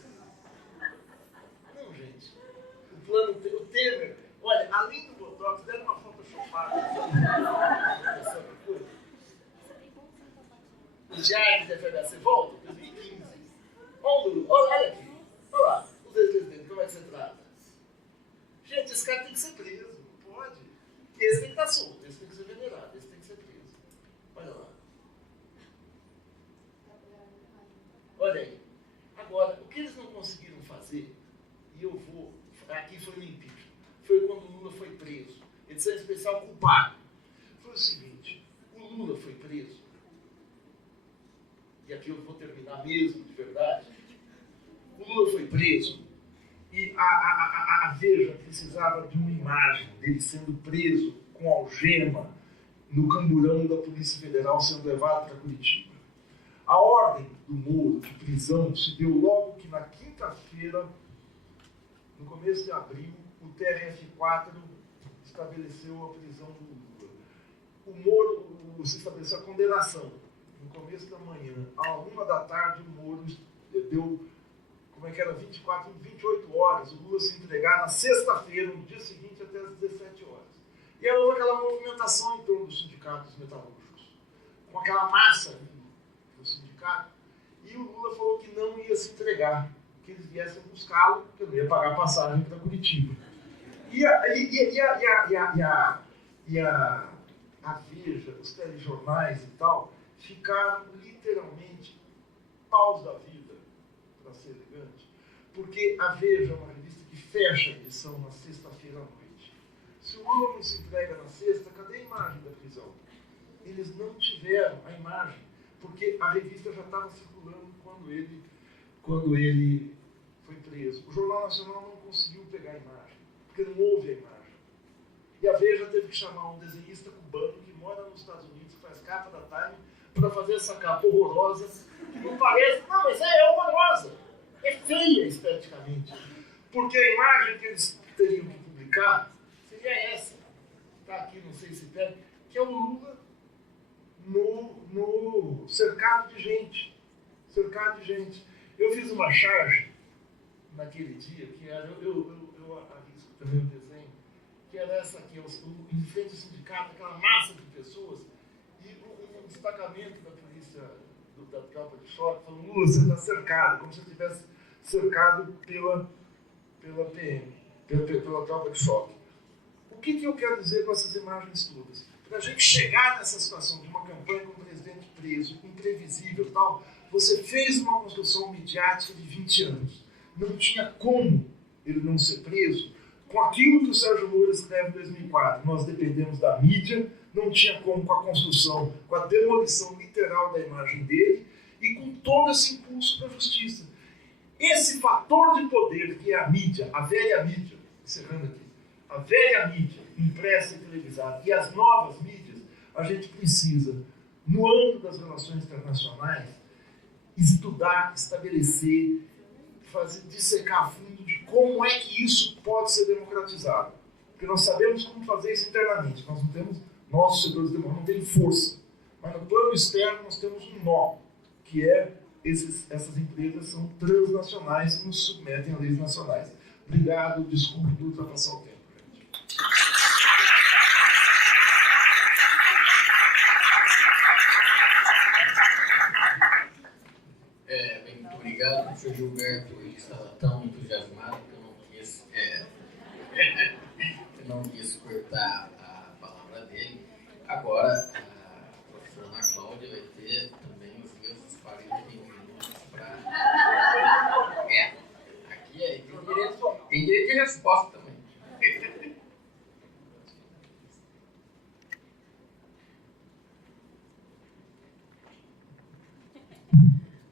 Não, gente. O Temer, olha, além do Botox, deram uma photoshopada. O diário de FHC volta, 2015. Olha aqui. Olha lá, os ex-presidentes, como é que você trata? Gente, esse cara tem que ser preso, não pode. Esse tem que estar solto, esse tem que ser venerado, esse tem que ser preso. Olha lá. Olha aí. Agora, o que eles não conseguiram fazer, e eu vou... Aqui foi no impeachment. Foi quando o Lula foi preso. Edição especial culpado. Foi o seguinte, o Lula foi preso, e aqui eu vou terminar mesmo, de verdade. O Lula foi preso, e a Veja precisava de uma imagem dele sendo preso com algema no camburão da Polícia Federal, sendo levado para Curitiba. A ordem do Moro de prisão se deu logo que na quinta-feira, no começo de abril, o TRF4 estabeleceu a prisão do Lula. O Moro se estabeleceu a condenação. No começo da manhã, à 1h o Moro deu, 28 horas, o Lula se entregar na sexta-feira, no dia seguinte, até às 17 horas. E aí houve aquela movimentação em torno dos sindicatos metalúrgicos, com aquela massa do sindicato, e o Lula falou que não ia se entregar, que eles viessem buscá-lo, porque ele ia pagar a passagem para Curitiba. E a Veja, os telejornais e tal, ficaram literalmente paus da vida, para ser elegante, porque a Veja é uma revista que fecha a edição na sexta-feira à noite. Se o Lula não se entrega na sexta, cadê a imagem da prisão? Eles não tiveram a imagem, porque a revista já estava circulando quando ele foi preso. O Jornal Nacional não conseguiu pegar a imagem, porque não houve a imagem. E a Veja teve que chamar um desenhista cubano que mora nos Estados Unidos, que faz capa da Time, para fazer essa capa horrorosa, que não parece... Não, mas é horrorosa. É feia esteticamente. Porque a imagem que eles teriam que publicar seria essa. está aqui, não sei se tem, que é o Lula no cercado de gente. Cercado de gente. Eu fiz uma charge naquele dia, que era, eu arrisco também o desenho, que era essa aqui, em frente ao sindicato, aquela massa de pessoas, e um destacamento da polícia, da tropa de choque, falando: Lula, você está cercado, como se você estivesse cercado pela PM, pela tropa de choque. O que eu quero dizer com essas imagens todas? Para a gente chegar nessa situação de uma campanha com o presidente preso, imprevisível e tal, você fez uma construção midiática de 20 anos. Não tinha como ele não ser preso. Com aquilo que o Sérgio Moro escreve em 2004, nós dependemos da mídia, não tinha como com a construção, com a demolição literal da imagem dele e com todo esse impulso para a justiça. Esse fator de poder que é a mídia, a velha mídia, encerrando aqui, a velha mídia, impressa e televisada, e as novas mídias, a gente precisa, no âmbito das relações internacionais, estudar, estabelecer, dissecar a fundo de como é que isso pode ser democratizado. Porque nós sabemos como fazer isso internamente. Nós não temos, nossos setores democráticos não têm força. Mas no plano externo nós temos um nó, que é essas empresas são transnacionais e nos submetem a leis nacionais. Obrigado, desculpe por ultrapassar o tempo. Muito obrigado. O professor Gilberto estava tão entusiasmado que eu não quis cortar a palavra dele. Agora, a professora Ana Cláudia vai ter também os meus 41 minutos para... Aqui tem direito de resposta também.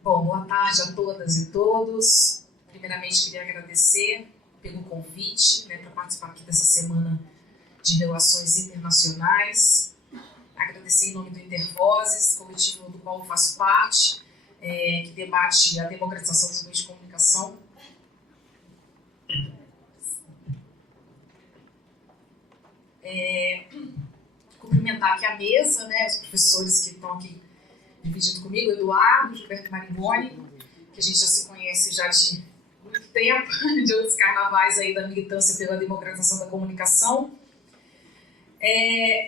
Bom, boa tarde a todas e todos. Primeiramente, queria agradecer pelo convite, para participar aqui dessa semana de Relações Internacionais. Agradecer em nome do Intervozes, coletivo do qual eu faço parte, que debate a democratização dos meios de comunicação. Cumprimentar aqui a mesa, os professores que estão aqui dividindo comigo, Eduardo, Gilberto Maringoni, que a gente já se conhece já de muito tempo, de outros carnavais aí da militância pela democratização da comunicação.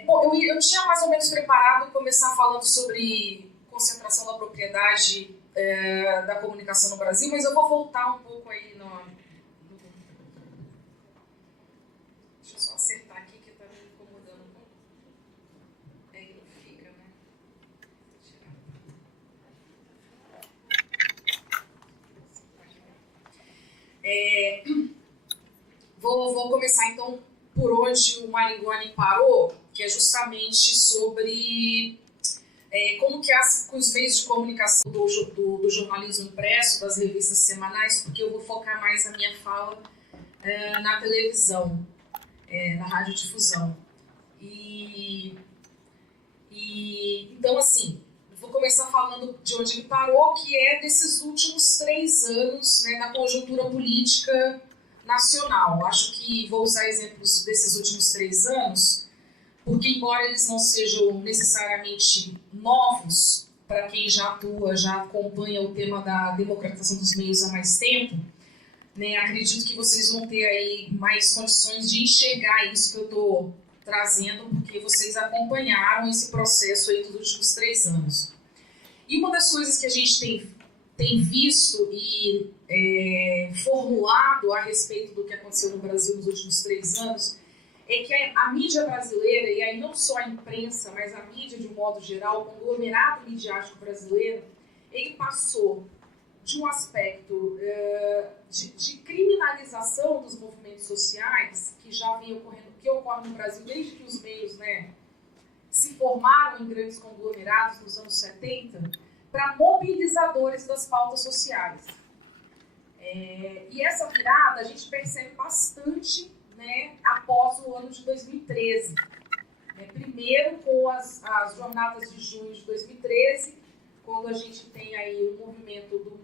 Bom, eu tinha mais ou menos preparado começar falando sobre concentração da propriedade da comunicação no Brasil, mas eu vou voltar um pouco aí no... Deixa eu só acertar aqui que está me incomodando um pouco. Aí não fica, né? Vou começar então por onde o Maringoni parou, que é justamente sobre como que os meios de comunicação do jornalismo impresso, das revistas semanais, porque eu vou focar mais a minha fala na televisão, na radiodifusão. Então, assim, vou começar falando de onde ele parou, que é desses últimos 3 anos, na conjuntura política nacional. Acho que vou usar exemplos desses últimos 3 anos, porque embora eles não sejam necessariamente novos, para quem já atua, já acompanha o tema da democratização dos meios há mais tempo, acredito que vocês vão ter aí mais condições de enxergar isso que eu estou trazendo, porque vocês acompanharam esse processo aí dos últimos 3 anos. E uma das coisas que a gente tem visto e formulado a respeito do que aconteceu no Brasil nos últimos 3 anos é que a mídia brasileira, e aí não só a imprensa, mas a mídia de um modo geral, o conglomerado midiático brasileiro, ele passou de um aspecto de criminalização dos movimentos sociais, que já vinha ocorrendo, que ocorre no Brasil desde que os meios se formaram em grandes conglomerados nos anos 70, para mobilizadores das pautas sociais. E essa virada a gente percebe bastante após o ano de 2013. Primeiro com as jornadas de junho de 2013, quando a gente tem aí o movimento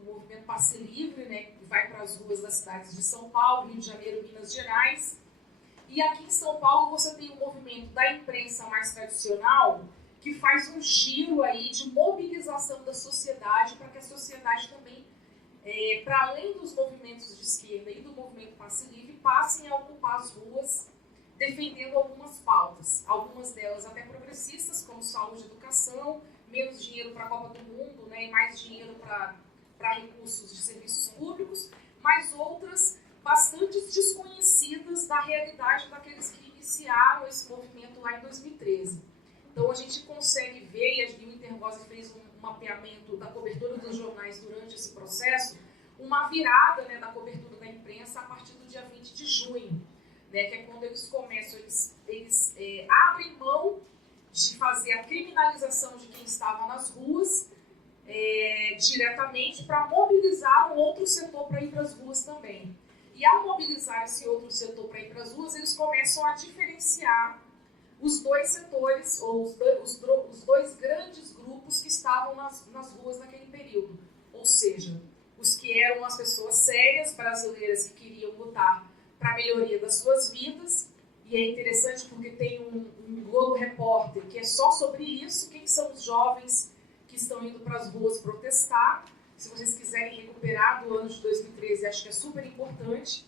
Passe Livre, que vai para as ruas das cidades de São Paulo, Rio de Janeiro, Minas Gerais, E aqui em São Paulo você tem o movimento da imprensa mais tradicional, que faz um giro aí de mobilização da sociedade para que a sociedade também, para além dos movimentos de esquerda e do movimento Passe Livre, passem a ocupar as ruas defendendo algumas pautas, algumas delas até progressistas, como saúde e educação, menos dinheiro para a Copa do Mundo, né, e mais dinheiro para recursos de serviços públicos, mas outras bastante desconhecidas da realidade daqueles que iniciaram esse movimento lá em 2013. Então a gente consegue ver, e o Intervoz fez um mapeamento da cobertura dos jornais durante esse processo, uma virada, né, da cobertura da imprensa a partir do dia 20 de junho, né, que é quando eles começam, eles abrem mão de fazer a criminalização de quem estava nas ruas diretamente para mobilizar um outro setor para ir para as ruas também. E ao mobilizar esse outro setor para ir para as ruas, eles começam a diferenciar os dois setores, ou os dois grandes grupos que estavam nas ruas naquele período. Ou seja, os que eram as pessoas sérias brasileiras que queriam lutar para a melhoria das suas vidas. E é interessante porque tem um Globo Repórter que é só sobre isso, quem são os jovens que estão indo para as ruas protestar. Se vocês quiserem recuperar do ano de 2013, acho que é super importante.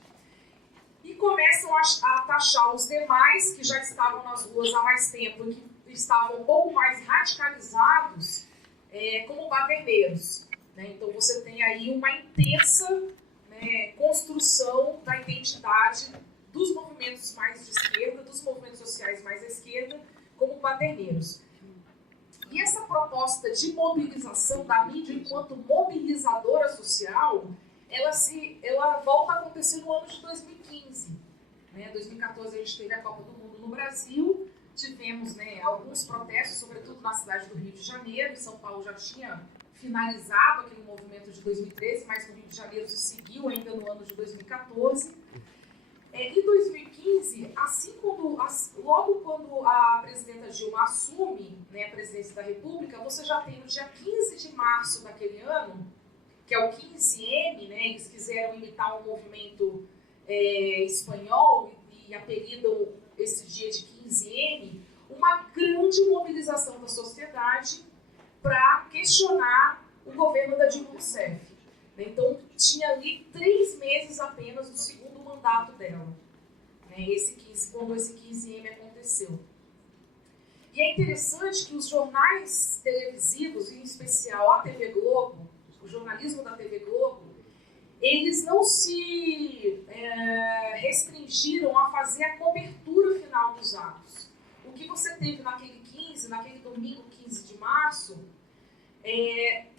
E começam a taxar os demais que já estavam nas ruas há mais tempo e que estavam um pouco mais radicalizados como baderneiros, né? Então você tem aí uma intensa, né, construção da identidade dos movimentos mais de esquerda, dos movimentos sociais mais à esquerda, como baderneiros. E essa proposta de mobilização da mídia enquanto mobilizadora social, ela volta a acontecer no ano de 2015. Né? Em 2014 a gente teve a Copa do Mundo no Brasil, tivemos, né, alguns protestos, sobretudo na cidade do Rio de Janeiro. Em São Paulo já tinha finalizado aquele movimento de 2013, mas no Rio de Janeiro se seguiu ainda no ano de 2014. Em 2015, logo quando a presidenta Dilma assume, né, a presidência da República, você já tem no dia 15 de março daquele ano, que é o 15M, né, eles quiseram imitar um movimento espanhol e apelidam esse dia de 15M, uma grande mobilização da sociedade para questionar o governo da Dilma Rousseff. Então, tinha ali 3 meses apenas do segundo mandato dela, né, quando esse 15M aconteceu. E é interessante que os jornais televisivos, em especial a TV Globo, o jornalismo da TV Globo, eles não se restringiram a fazer a cobertura final dos atos. O que você teve naquele domingo 15 de março,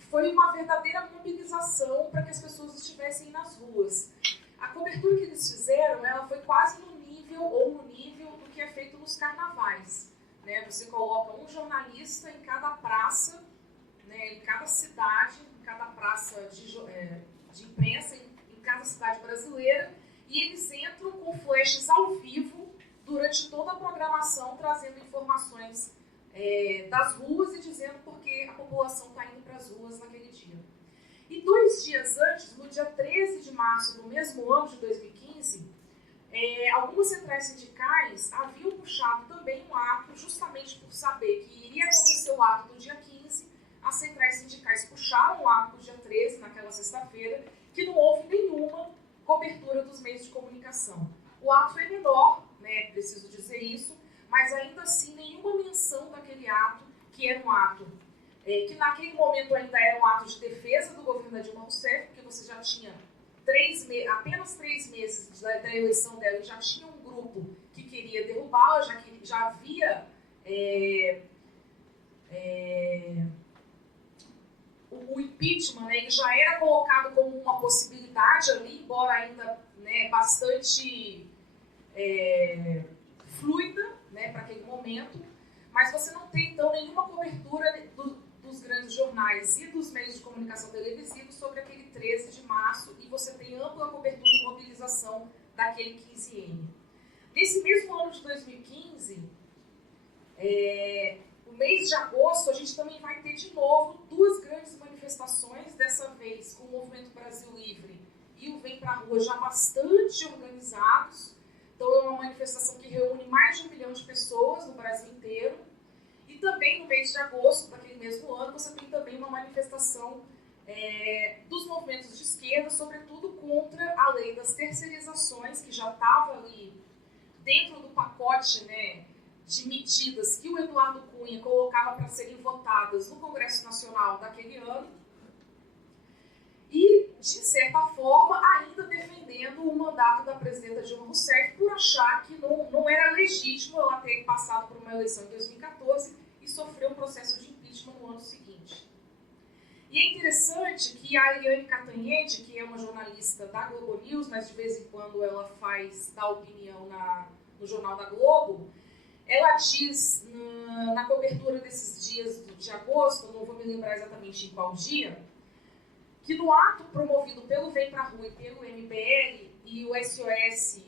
foi uma verdadeira mobilização para que as pessoas estivessem nas ruas. A cobertura que eles fizeram, ela foi quase no nível do que é feito nos carnavais. Né? Você coloca um jornalista em cada praça, né, em cada cidade, em cada praça de imprensa, em cada cidade brasileira, e eles entram com flashes ao vivo durante toda a programação, trazendo informações das ruas e dizendo por que a população está indo para as ruas naquele dia. E 2 dias antes, no dia 13 de março do mesmo ano de 2015, algumas centrais sindicais haviam puxado também um ato, justamente por saber que iria acontecer o ato do dia 15, as centrais sindicais puxaram o ato do dia 13, naquela sexta-feira, que não houve nenhuma cobertura dos meios de comunicação. O ato foi menor, né, preciso dizer isso, mas ainda assim nenhuma menção daquele ato, que era um ato que naquele momento ainda era um ato de defesa do governo da Dilma Rousseff, porque você já tinha apenas 3 meses da eleição dela, e já tinha um grupo que queria derrubá-la, já havia o impeachment, né, ele já era colocado como uma possibilidade ali, embora ainda, né, bastante fluida, né, para aquele momento, mas você não tem então nenhuma cobertura dos grandes jornais e dos meios de comunicação televisivos sobre aquele 13 de março, e você tem ampla cobertura e mobilização daquele 15M. Nesse mesmo ano de 2015, no mês de agosto, a gente também vai ter de novo 2 grandes manifestações, dessa vez com o Movimento Brasil Livre e o Vem Pra Rua já bastante organizados, Então é uma manifestação que reúne mais de 1 milhão de pessoas no Brasil inteiro. E também no mês de agosto daquele mesmo ano, você tem também uma manifestação dos movimentos de esquerda, sobretudo contra a lei das terceirizações, que já estava ali dentro do pacote, né, de medidas que o Eduardo Cunha colocava para serem votadas no Congresso Nacional daquele ano. E, de certa forma, ainda defendendo o mandato da presidenta Dilma Rousseff por achar que não era legítimo ela ter passado por uma eleição em 2014 e sofreu um processo de impeachment no ano seguinte. E é interessante que a Eliane Cantanhede, que é uma jornalista da Globo News, mas de vez em quando ela dá opinião no Jornal da Globo, ela diz na cobertura desses dias de agosto, não vou me lembrar exatamente em qual dia, que no ato promovido pelo Vem Pra Rua e pelo MBL e o SOS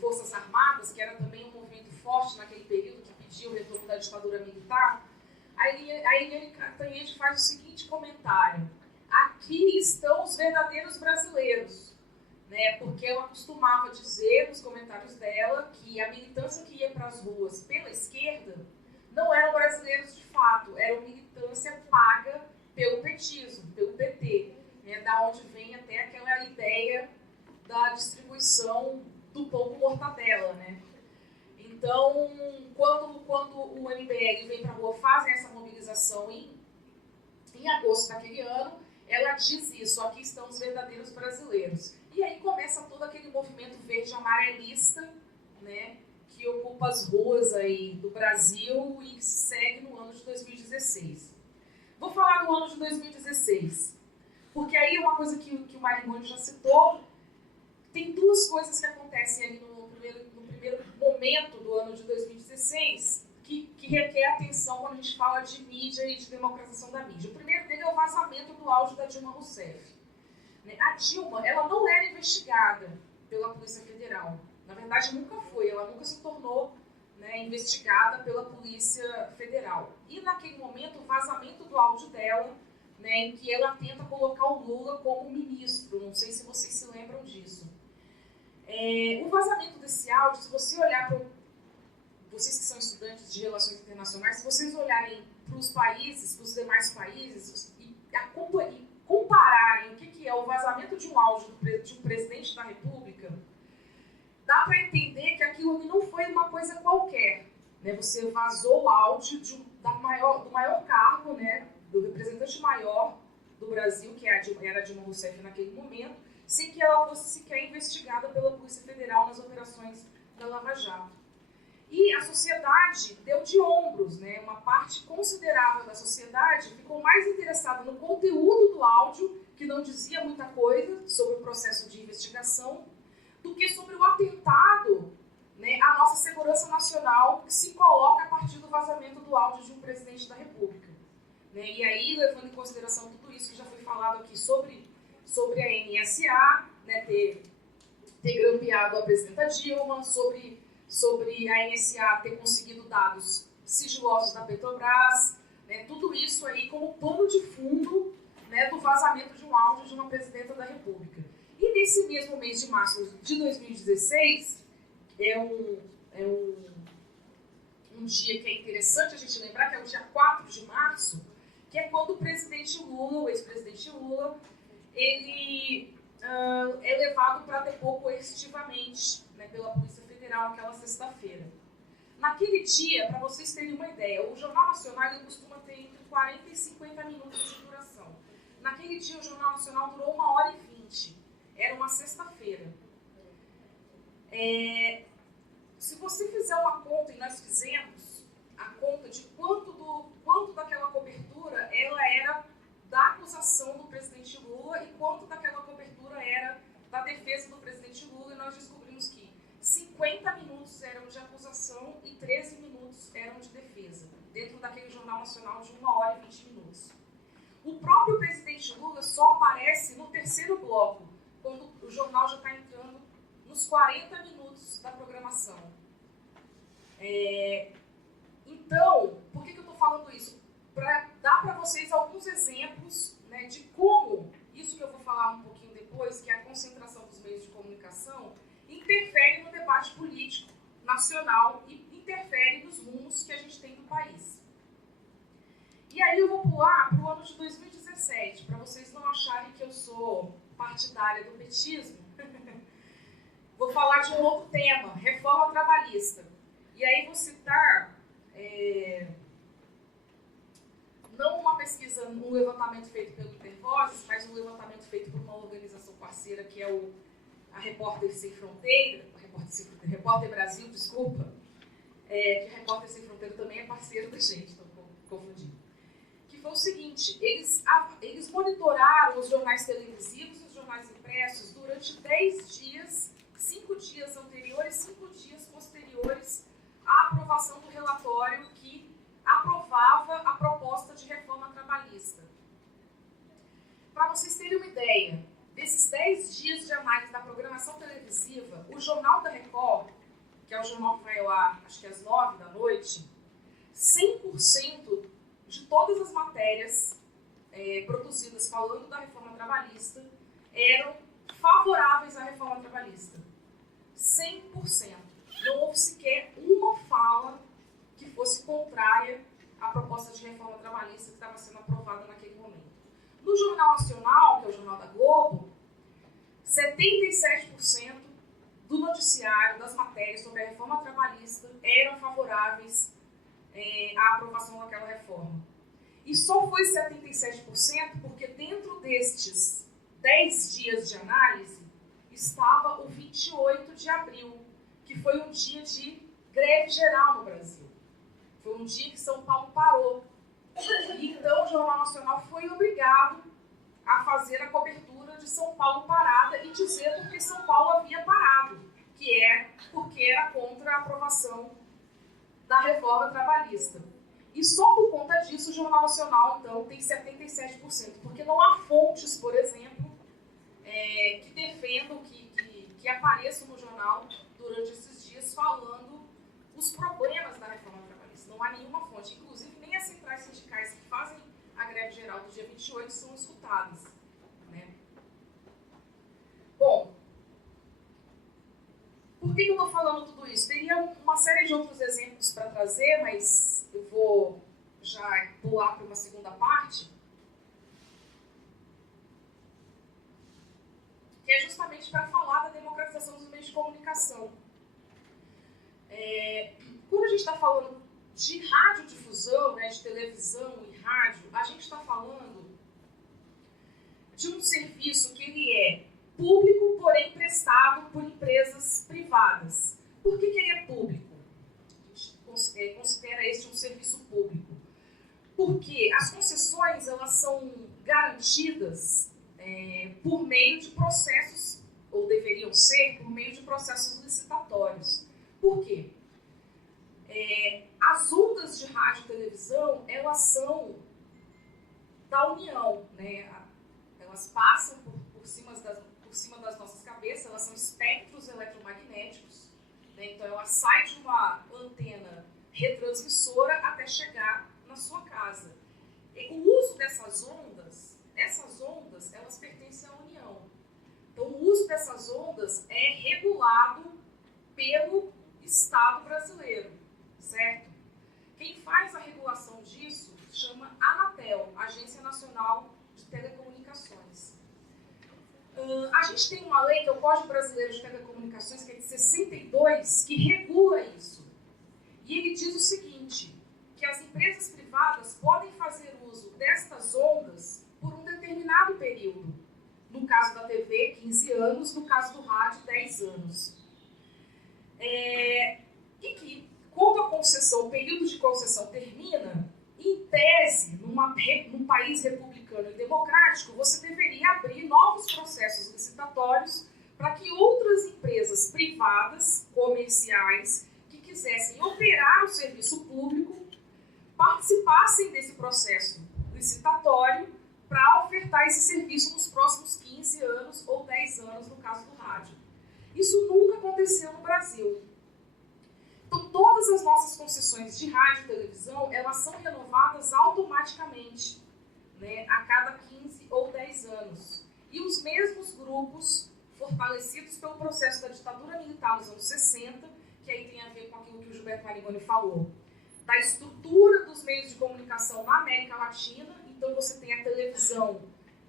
Forças Armadas, que era também um movimento forte naquele período que pediu o retorno da ditadura militar, a Eliane Cantanhede faz o seguinte comentário: aqui estão os verdadeiros brasileiros, né? Porque ela costumava dizer nos comentários dela que a militância que ia para as ruas pela esquerda não eram brasileiros de fato, era uma militância paga pelo petismo, pelo PT, né? Da onde vem até aquela ideia da distribuição do pão com mortadela, né? Então, quando o MBL Vem Pra Rua fazem essa mobilização em agosto daquele ano, ela diz isso: aqui estão os verdadeiros brasileiros. E aí começa todo aquele movimento verde-amarelista, né, que ocupa as ruas aí do Brasil e se segue no ano de 2016. Vou falar do ano de 2016, porque aí uma coisa que o Maringoni já citou, tem duas coisas que acontecem ali no primeiro momento do ano de 2016 que requer atenção quando a gente fala de mídia e de democratização da mídia. O primeiro dele é o vazamento do áudio da Dilma Rousseff. A Dilma, ela não era investigada pela Polícia Federal. Na verdade, nunca foi. Ela nunca se tornou, né, investigada pela Polícia Federal. E naquele momento, o vazamento do áudio dela, né, em que ela tenta colocar o Lula como ministro. Não sei se vocês se lembram disso. O vazamento desse áudio, se você olhar para vocês que são estudantes de relações internacionais, se vocês olharem para os países, para os demais países e compararem o que é o vazamento de um áudio de um presidente da República, dá para entender que aquilo não foi uma coisa qualquer, né? Você vazou o áudio do maior cargo, né, do representante maior do Brasil, que era a Dilma Rousseff naquele momento, sem que ela fosse sequer investigada pela Polícia Federal nas operações da Lava Jato. E a sociedade deu de ombros, né? Uma parte considerável da sociedade ficou mais interessada no conteúdo do áudio, que não dizia muita coisa sobre o processo de investigação, do que sobre o atentado, né, à nossa segurança nacional, que se coloca a partir do vazamento do áudio de um presidente da República. Né? E aí, levando em consideração tudo isso que já foi falado aqui sobre a NSA, né, ter grampeado a presidenta Dilma, sobre a NSA ter conseguido dados sigilosos da Petrobras, né, tudo isso aí como pano de fundo, né, do vazamento de um áudio de uma presidenta da República. E nesse mesmo mês de março de 2016, é um dia que é interessante a gente lembrar, que é o dia 4 de março, que é quando o presidente Lula, o ex-presidente Lula, ele é levado para depor coercitivamente, né, pela Polícia Federal naquela sexta-feira. Naquele dia, para vocês terem uma ideia, o Jornal Nacional ele costuma ter entre 40 e 50 minutos de duração. Naquele dia, o Jornal Nacional durou 1h20. Era uma sexta-feira. Se você fizer uma conta, e nós fizemos a conta de quanto daquela cobertura ela era da acusação do presidente Lula e quanto daquela cobertura era da defesa do presidente Lula, e nós descobrimos que 50 minutos eram de acusação e 13 minutos eram de defesa, dentro daquele Jornal Nacional de 1h20. O próprio presidente Lula só aparece no terceiro bloco, quando o jornal já está entrando nos 40 minutos da programação. Então, por que eu estou falando isso? Para dar para vocês alguns exemplos, né, de como isso que eu vou falar um pouquinho depois, que é a concentração dos meios de comunicação, interfere no debate nacional e interfere nos rumos que a gente tem no país. E aí eu vou pular para o ano de 2017, para vocês não acharem que eu sou partidária do petismo. Vou falar de um outro tema, reforma trabalhista. E aí vou citar, não uma pesquisa, um levantamento feito pelo Intervozes, mas um levantamento feito por uma organização parceira que é a Repórter Sem Fronteira, Repórter Brasil, desculpa, que a Repórter Sem Fronteira também é parceira da gente, estou confundindo. Que foi o seguinte, eles monitoraram os jornais televisivos e os jornais impressos durante 10 dias, 5 dias anteriores, 5 dias posteriores à aprovação do relatório que aprovava a proposta de reforma trabalhista. Para vocês terem uma ideia, desses 10 dias de análise da programação televisiva, o Jornal da Record, que é o jornal que vai ao ar, acho que às 9 da noite, 100% de todas as matérias produzidas falando da reforma trabalhista eram favoráveis à reforma trabalhista. 100%. Não houve sequer uma fala que fosse contrária à proposta de reforma trabalhista que estava sendo aprovada naquele momento. No Jornal Nacional, que é o Jornal da Globo, 77% do noticiário, das matérias sobre a reforma trabalhista eram favoráveis à aprovação daquela reforma. E só foi 77% porque dentro destes 10 dias de análise estava o 28 de abril, que foi um dia de greve geral no Brasil. Foi um dia que São Paulo parou. E então o Jornal Nacional foi obrigado a fazer a cobertura de São Paulo parada e dizer por que São Paulo havia parado, que é porque era contra a aprovação da reforma trabalhista. E só por conta disso o Jornal Nacional, então, tem 77%, porque não há fontes, por exemplo, que defendam, que apareçam no jornal durante esses dias falando os problemas da reforma trabalhista. Não há nenhuma fonte, inclusive nem as centrais sindicais que fazem a greve geral do dia 28 são escutadas, né? Bom, por que eu estou falando tudo isso? Teria uma série de outros exemplos para trazer, mas eu vou já pular para uma segunda parte, que é justamente para falar da democratização dos meios de comunicação. Quando a gente está falando de radiodifusão, né, de televisão e rádio, a gente está falando de um serviço que ele é público, porém prestado por empresas privadas. Por que ele é público? A gente considera este um serviço público. Porque as concessões elas são garantidas por meio de processos, ou deveriam ser, por meio de processos licitatórios. Por quê? As ondas de rádio e televisão, elas são da União, né? Elas passam por cima das nossas cabeças, elas são espectros eletromagnéticos, né? Então ela sai de uma antena retransmissora até chegar na sua casa. E o uso dessas ondas, elas pertencem à União. Então o uso dessas ondas é regulado pelo Estado brasileiro, certo? Quem faz a regulação disso chama Anatel, Agência Nacional de Telecomunicações. A gente tem uma lei, que é o Código Brasileiro de Telecomunicações, que é de 62, que regula isso. E ele diz o seguinte, que as empresas privadas podem fazer uso destas ondas por um determinado período. No caso da TV, 15 anos, no caso do rádio, 10 anos. E que, quando o período de concessão termina, em tese, num país republicano e democrático, você deveria abrir novos processos licitatórios para que outras empresas privadas, comerciais, que quisessem operar o serviço público, participassem desse processo licitatório para ofertar esse serviço nos próximos 15 anos ou 10 anos, no caso do rádio. Isso nunca aconteceu no Brasil. Então, todas as nossas concessões de rádio e televisão, elas são renovadas automaticamente, né, a cada 15 ou 10 anos. E os mesmos grupos, fortalecidos pelo processo da ditadura militar nos anos 60, que que aí tem a ver com aquilo que o Gilberto Marigoni falou, da estrutura dos meios de comunicação na América Latina. Então você tem a televisão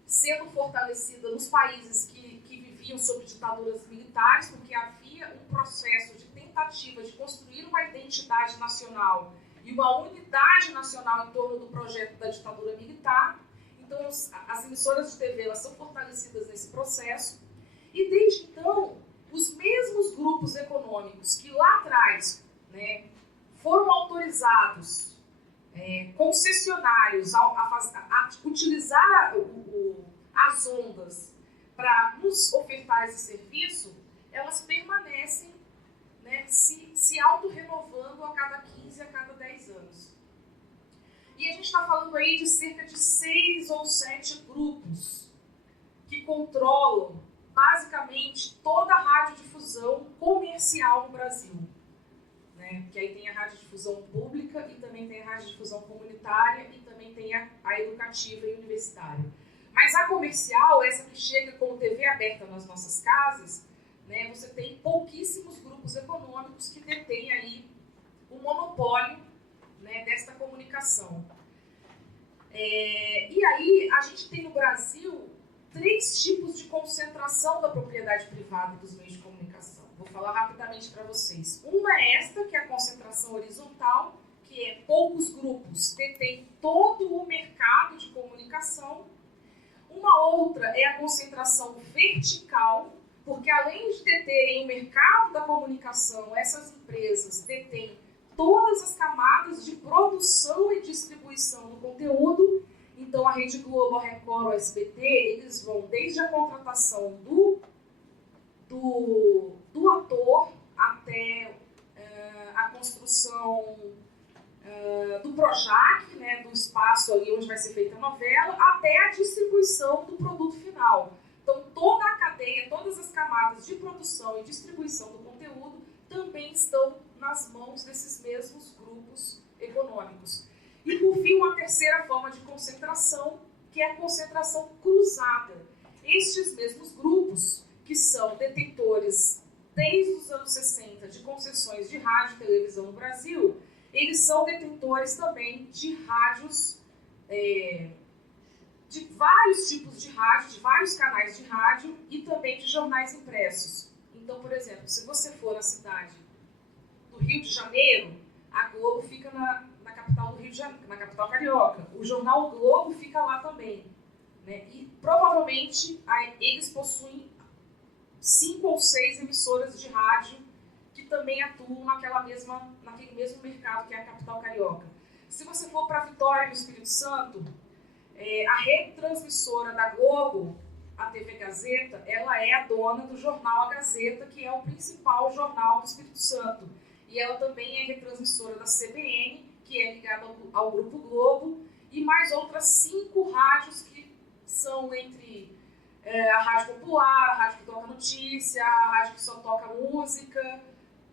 sendo fortalecida nos países que viviam sob ditaduras militares, porque havia um processo de tentativa de construir uma identidade nacional e uma unidade nacional em torno do projeto da ditadura militar. Então as emissoras de TV elas são fortalecidas nesse processo. E desde então, os mesmos grupos econômicos que lá atrás, né, foram autorizados, concessionários, a utilizar as ondas para nos ofertar esse serviço, elas permanecem, né, se auto-renovando a cada 15, a cada 10 anos. E a gente está falando aí de cerca de 6 ou 7 grupos que controlam basicamente toda a radiodifusão comercial no Brasil. Né? Que aí tem a radiodifusão pública e também tem a radiodifusão comunitária e também tem a educativa e universitária. Mas a comercial, essa que chega como TV aberta nas nossas casas, né, você tem pouquíssimos grupos econômicos que detêm aí o monopólio, né, desta comunicação. E aí a gente tem no Brasil 3 tipos de concentração da propriedade privada dos meios de comunicação. Vou falar rapidamente para vocês. Uma é esta, que é a concentração horizontal, que é poucos grupos detêm todo o mercado de comunicação. Uma outra é a concentração vertical, porque além de deterem o mercado da comunicação, essas empresas detêm todas as camadas de produção e distribuição do conteúdo. Então, a Rede Globo, a Record, o SBT, eles vão desde a contratação do ator até a construção do Projac, né, do espaço ali onde vai ser feita a novela, até a distribuição do produto final. Então, toda a cadeia, todas as camadas de produção e distribuição do conteúdo também estão nas mãos desses mesmos grupos econômicos. E, por fim, uma terceira forma de concentração, que é a concentração cruzada. Estes mesmos grupos, que são detentores desde os anos 60 de concessões de rádio e televisão no Brasil, eles são detentores também de rádios, de vários tipos de rádio, de vários canais de rádio e também de jornais impressos. Então, por exemplo, se você for na cidade do Rio de Janeiro, a Globo fica na capital do Rio de Janeiro, na capital carioca. O jornal o Globo fica lá também. Né? E provavelmente eles possuem 5 ou 6 emissoras de rádio que também atuam naquele mesmo mercado que é a capital carioca. Se você for para Vitória, no Espírito Santo, a retransmissora da Globo, a TV Gazeta, ela é a dona do jornal A Gazeta, que é o principal jornal do Espírito Santo. E ela também é retransmissora da CBN, que é ligada ao Grupo Globo, e mais outras 5 rádios que são entre a Rádio Popular, a Rádio que toca notícia, a Rádio que só toca música,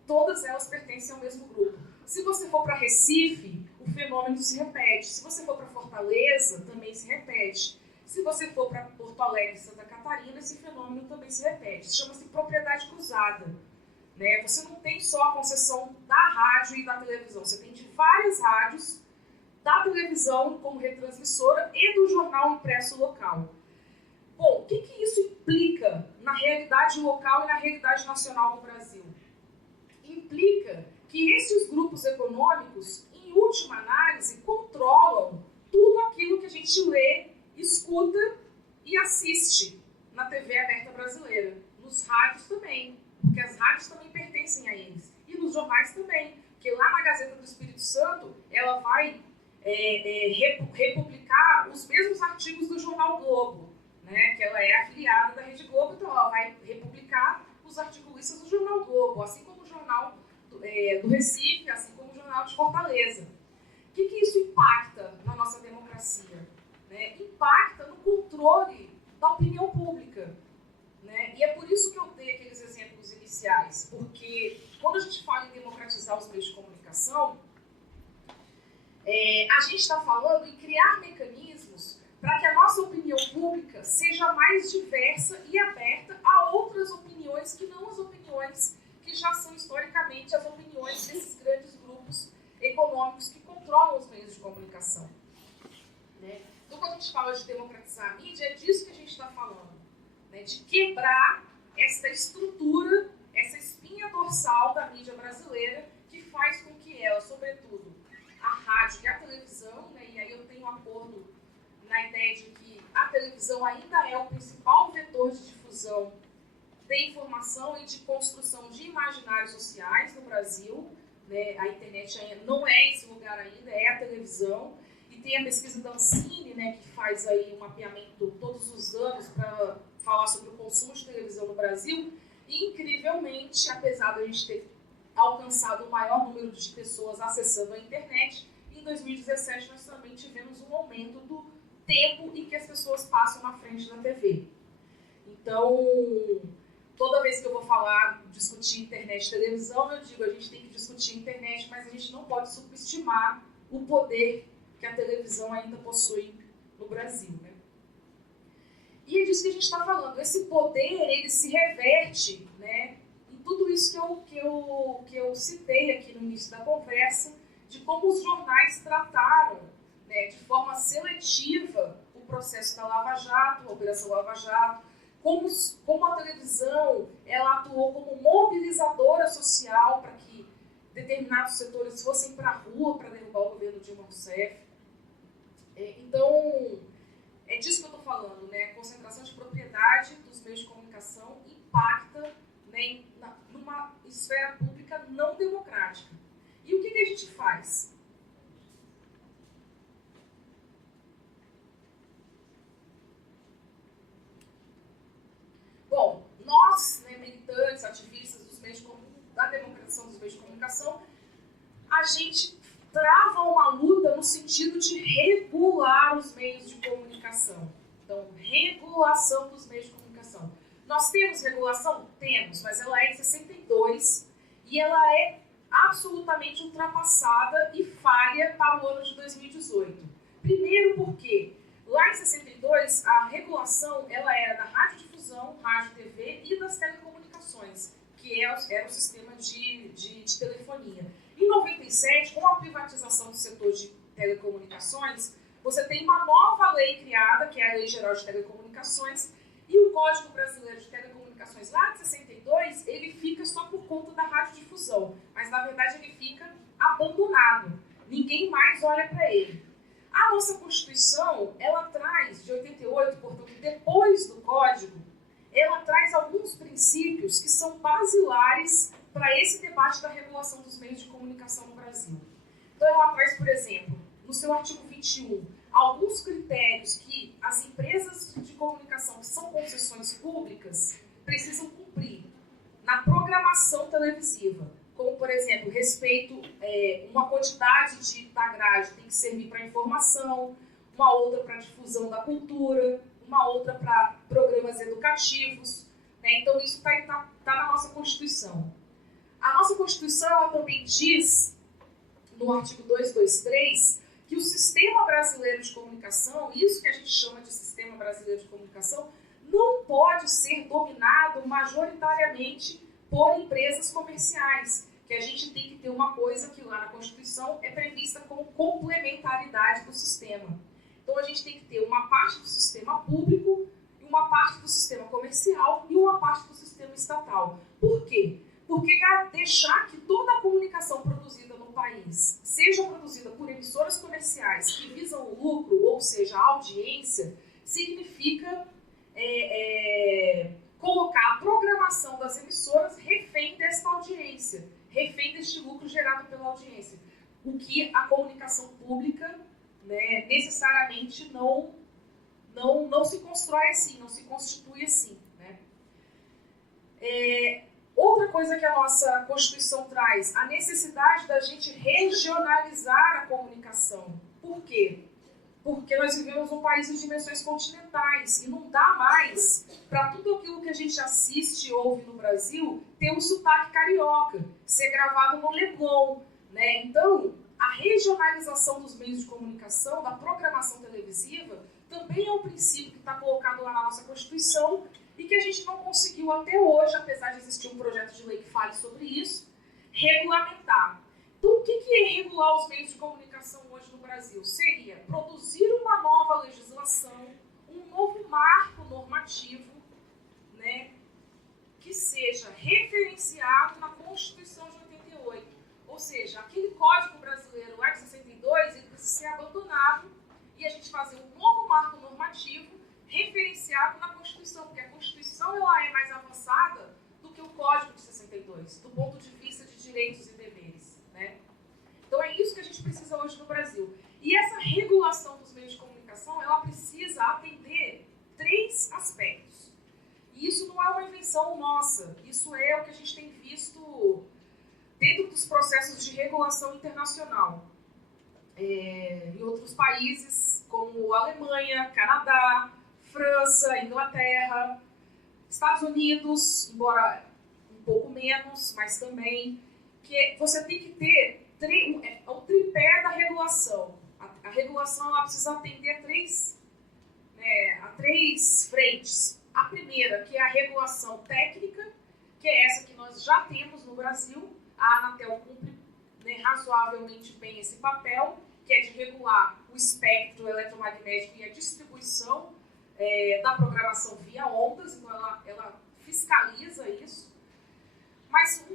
todas elas pertencem ao mesmo grupo. Se você for para Recife, o fenômeno se repete. Se você for para Fortaleza, também se repete. Se você for para Porto Alegre e Santa Catarina, esse fenômeno também se repete. Chama-se propriedade cruzada. Né? Você não tem só a concessão da rádio e da televisão, você tem de várias rádios, da televisão como retransmissora e do jornal impresso local. Bom, o que isso implica na realidade local e na realidade nacional do Brasil? Implica que esses grupos econômicos, em última análise, controlam tudo aquilo que a gente lê, escuta e assiste na TV aberta brasileira. Nos rádios também, porque as rádios também pertencem a eles. E nos jornais também, porque lá na Gazeta do Espírito Santo, ela vai republicar os mesmos artigos do Jornal Globo, né? Que ela é afiliada da Rede Globo, então ela vai republicar os articulistas do Jornal Globo, assim como o Jornal do Recife, assim como o Jornal de Fortaleza. O que isso impacta na nossa democracia? Né? Impacta no controle da opinião pública. Né? E é por isso que eu dei aqueles exemplos iniciais, porque quando a gente fala em democratizar os meios de comunicação, a gente está falando em criar mecanismos para que a nossa opinião pública seja mais diversa e aberta a outras opiniões que não as opiniões que que já são historicamente as opiniões desses grandes grupos econômicos que controlam os meios de comunicação. Né? Então, quando a gente fala de democratizar a mídia, é disso que a gente está falando, né? De quebrar essa estrutura, essa espinha dorsal da mídia brasileira, que faz com que ela, sobretudo, a rádio e a televisão, né? E aí eu tenho um acordo na ideia de que a televisão ainda é o principal vetor de difusão de informação e de construção de imaginários sociais no Brasil, né? A internet ainda não é esse lugar ainda, é a televisão. E tem a pesquisa da Ancine, né, que faz aí um mapeamento todos os anos para falar sobre o consumo de televisão no Brasil. E, incrivelmente, apesar de a gente ter alcançado o maior número de pessoas acessando a internet, em 2017 nós também tivemos um aumento do tempo em que as pessoas passam na frente da TV. Então, toda vez que eu vou falar, discutir internet e televisão, eu digo, a gente tem que discutir internet, mas a gente não pode subestimar o poder que a televisão ainda possui no Brasil, né? E é disso que a gente está falando. Esse poder, ele se reverte, né, em tudo isso que eu citei aqui no início da conversa, de como os jornais trataram, né, de forma seletiva o processo da Lava Jato, a Operação Lava Jato, como a televisão ela atuou como mobilizadora social para que determinados setores fossem para a rua para derrubar o governo Dilma Rousseff. Então, é disso que eu estou falando, né? A concentração de propriedade dos meios de comunicação impacta, né, numa esfera pública não democrática. E o que a gente faz? Bom, nós, né, militantes, ativistas dos meios da democratização dos meios de comunicação, a gente trava uma luta no sentido de regular os meios de comunicação. Então, regulação dos meios de comunicação. Nós temos regulação? Temos, mas ela é de 62 e ela é absolutamente ultrapassada e falha para o ano de 2018. Primeiro porque, lá em 62, a regulação ela era da radiodifusão, rádio e TV e das telecomunicações, que era o sistema de telefonia. Em 97, com a privatização do setor de telecomunicações, você tem uma nova lei criada, que é a Lei Geral de Telecomunicações, e o Código Brasileiro de Telecomunicações, lá de 62, ele fica só por conta da radiodifusão, mas na verdade ele fica abandonado, ninguém mais olha para ele. A nossa Constituição, ela traz, de 88, portanto, depois do Código, ela traz alguns princípios que são basilares para esse debate da regulação dos meios de comunicação no Brasil. Então, ela traz, por exemplo, no seu artigo 21, alguns critérios que as empresas de comunicação que são concessões públicas precisam cumprir na programação televisiva, como, por exemplo, respeito, uma quantidade da grade tem que servir para informação, uma outra para difusão da cultura, uma outra para programas educativos, né? Então, isso está na nossa Constituição. A nossa Constituição ela também diz, no artigo 223, que o Sistema Brasileiro de Comunicação, isso que a gente chama de Sistema Brasileiro de Comunicação, não pode ser dominado majoritariamente por empresas comerciais, que a gente tem que ter uma coisa que lá na Constituição é prevista como complementaridade do sistema. Então a gente tem que ter uma parte do sistema público, uma parte do sistema comercial e uma parte do sistema estatal. Por quê? Porque deixar que toda a comunicação produzida no país seja produzida por emissoras comerciais que visam o lucro, ou seja, a audiência, significa colocar a programação das emissoras refém desta audiência, refém deste lucro gerado pela audiência. O que a comunicação pública, né, necessariamente não se constrói assim, não se constitui assim, né? Outra coisa que a nossa Constituição traz, a necessidade da gente regionalizar a comunicação. Por quê? Porque nós vivemos um país de dimensões continentais e não dá mais para tudo aquilo que a gente assiste e ouve no Brasil ter um sotaque carioca, ser gravado no Leblon, né? Então, a regionalização dos meios de comunicação, da programação televisiva, também é um princípio que está colocado lá na nossa Constituição e que a gente não conseguiu até hoje, apesar de existir um projeto de lei que fale sobre isso, regulamentar. Então, o que é regular os meios de comunicação hoje no Brasil? Seria produzir uma nova legislação, um novo marco normativo, né, que seja referenciado na Constituição de 88. Ou seja, aquele Código Brasileiro lá de 62, ele precisa ser abandonado e a gente fazer um novo marco normativo referenciado na Constituição, porque a Constituição ela é mais avançada do que o Código de 62, do ponto de vista de direitos e deveres, né? Então é isso que a gente precisa hoje no Brasil. E essa regulação dos meios de comunicação, ela precisa atender 3 aspectos. E isso não é uma invenção nossa, isso é o que a gente tem visto dentro dos processos de regulação internacional. Em outros países, como Alemanha, Canadá, França, Inglaterra, Estados Unidos, embora um pouco menos, mas também, que você tem que ter o tripé da regulação. A regulação ela precisa atender a 3 frentes. A primeira, que é a regulação técnica, que é essa que nós já temos no Brasil. A Anatel cumpre, né, razoavelmente bem esse papel, que é de regular o espectro eletromagnético e a distribuição da programação via ondas, então ela fiscaliza isso. Mas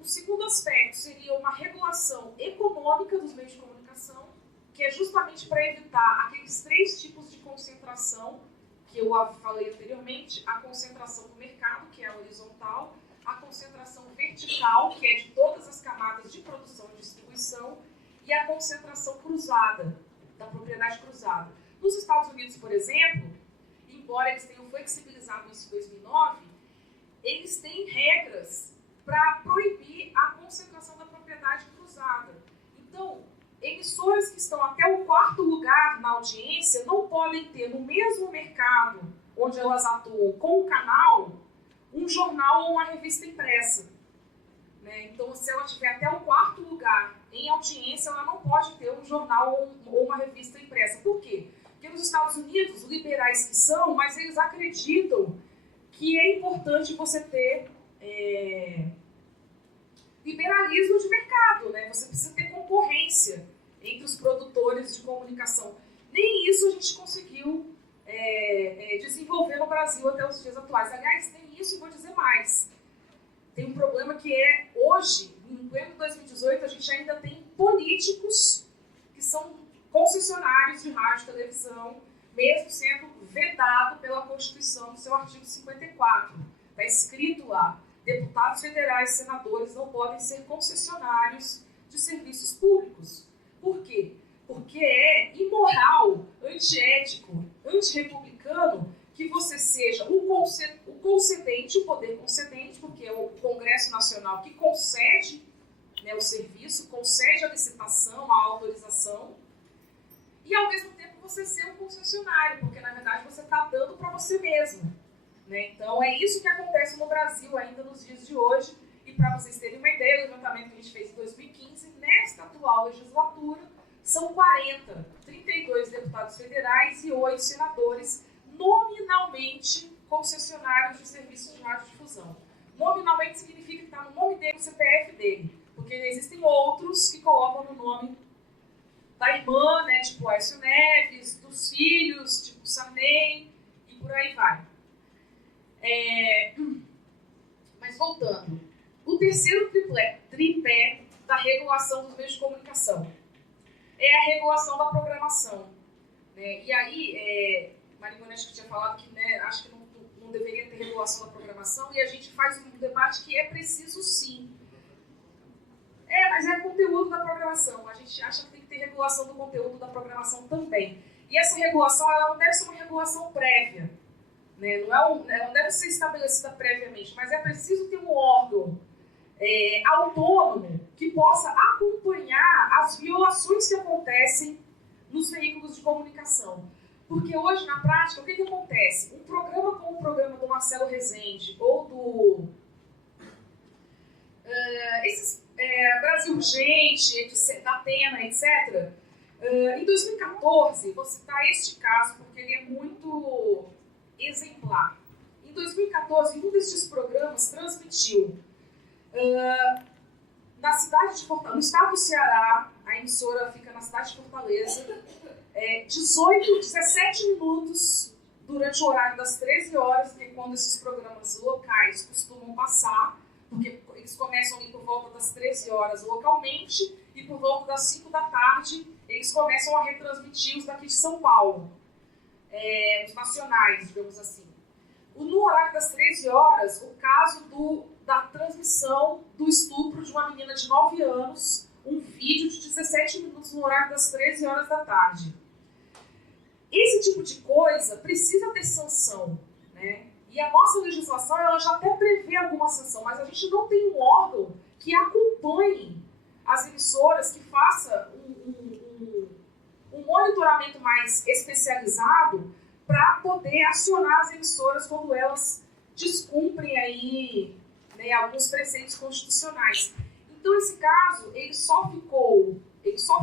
o segundo aspecto seria uma regulação econômica dos meios de comunicação, que é justamente para evitar aqueles 3 tipos de concentração que eu falei anteriormente: a concentração do mercado, que é a horizontal, a concentração vertical, que é de todas as camadas de produção e distribuição, e a concentração cruzada, da propriedade cruzada. Nos Estados Unidos, por exemplo, embora eles tenham flexibilizado isso em 2009, eles têm regras para proibir a concentração da propriedade cruzada. Então, emissoras que estão até o 4º lugar na audiência não podem ter no mesmo mercado onde elas atuam com o canal um jornal ou uma revista impressa. Né? Então, se ela tiver até o 4º lugar em audiência, ela não pode ter um jornal ou uma revista impressa. Por quê? Porque nos Estados Unidos, liberais que são, mas eles acreditam que é importante você ter liberalismo de mercado, né? Você precisa ter concorrência entre os produtores de comunicação. Nem isso a gente conseguiu desenvolver no Brasil até os dias atuais. Aliás, tem isso e vou dizer mais. Tem um problema que é, hoje, em pleno 2018, a gente ainda tem políticos que são concessionários de rádio e televisão, mesmo sendo vedado pela Constituição no seu artigo 54. Está escrito lá: deputados federais e senadores não podem ser concessionários de serviços públicos. Por quê? Porque é imoral, antiético, antirrepublicano que você seja o concedente, o poder concedente, porque é o Congresso Nacional que concede, né, o serviço, concede a licitação, a autorização, e ao mesmo tempo você ser um concessionário, porque na verdade você está dando para você mesmo. Né? Então é isso que acontece no Brasil ainda nos dias de hoje. E para vocês terem uma ideia, o levantamento que a gente fez em 2015, nesta atual legislatura, são 32 deputados federais e 8 senadores nominalmente concessionários de serviços de radiodifusão. Nominalmente significa que está no nome dele, no CPF dele, porque existem outros que colocam no nome da irmã, né, tipo Aécio Neves, dos filhos, tipo Sarney, e por aí vai. Mas voltando, o terceiro tripé da regulação dos meios de comunicação é a regulação da programação. Né? E aí, Marigoni acho que tinha falado que, né, acho que não deveria ter regulação da programação, e a gente faz um debate que é preciso sim. Mas é conteúdo da programação. A gente acha que tem que ter regulação do conteúdo da programação também. E essa regulação ela não deve ser uma regulação prévia. Né? Ela não deve ser estabelecida previamente, mas é preciso ter um órgão autônomo que possa acompanhar as violações que acontecem nos veículos de comunicação. Porque hoje, na prática, o que acontece? Um programa como o programa do Marcelo Rezende ou do Brasil Urgente, da Atena, etc., em 2014, vou citar este caso porque ele é muito exemplar. Em Em 2014, um desses programas transmitiu na cidade de Fortaleza, no estado do Ceará, a emissora fica na cidade de Fortaleza, 17 minutos durante o horário das 13 horas, que é quando esses programas locais costumam passar, porque eles começam ali por volta das 13 horas localmente e por volta das 5 da tarde eles começam a retransmitir os daqui de São Paulo, os nacionais, digamos assim. No horário das 13 horas, o caso da transmissão do estupro de uma menina de 9 anos, um vídeo de 17 minutos no horário das 13 horas da tarde. Esse tipo de coisa precisa ter sanção, né? E a nossa legislação ela já até prevê alguma sanção, mas a gente não tem um órgão que acompanhe as emissoras, que faça um monitoramento mais especializado para poder acionar as emissoras quando elas descumprem aí, né, alguns preceitos constitucionais. Então, esse caso, ele só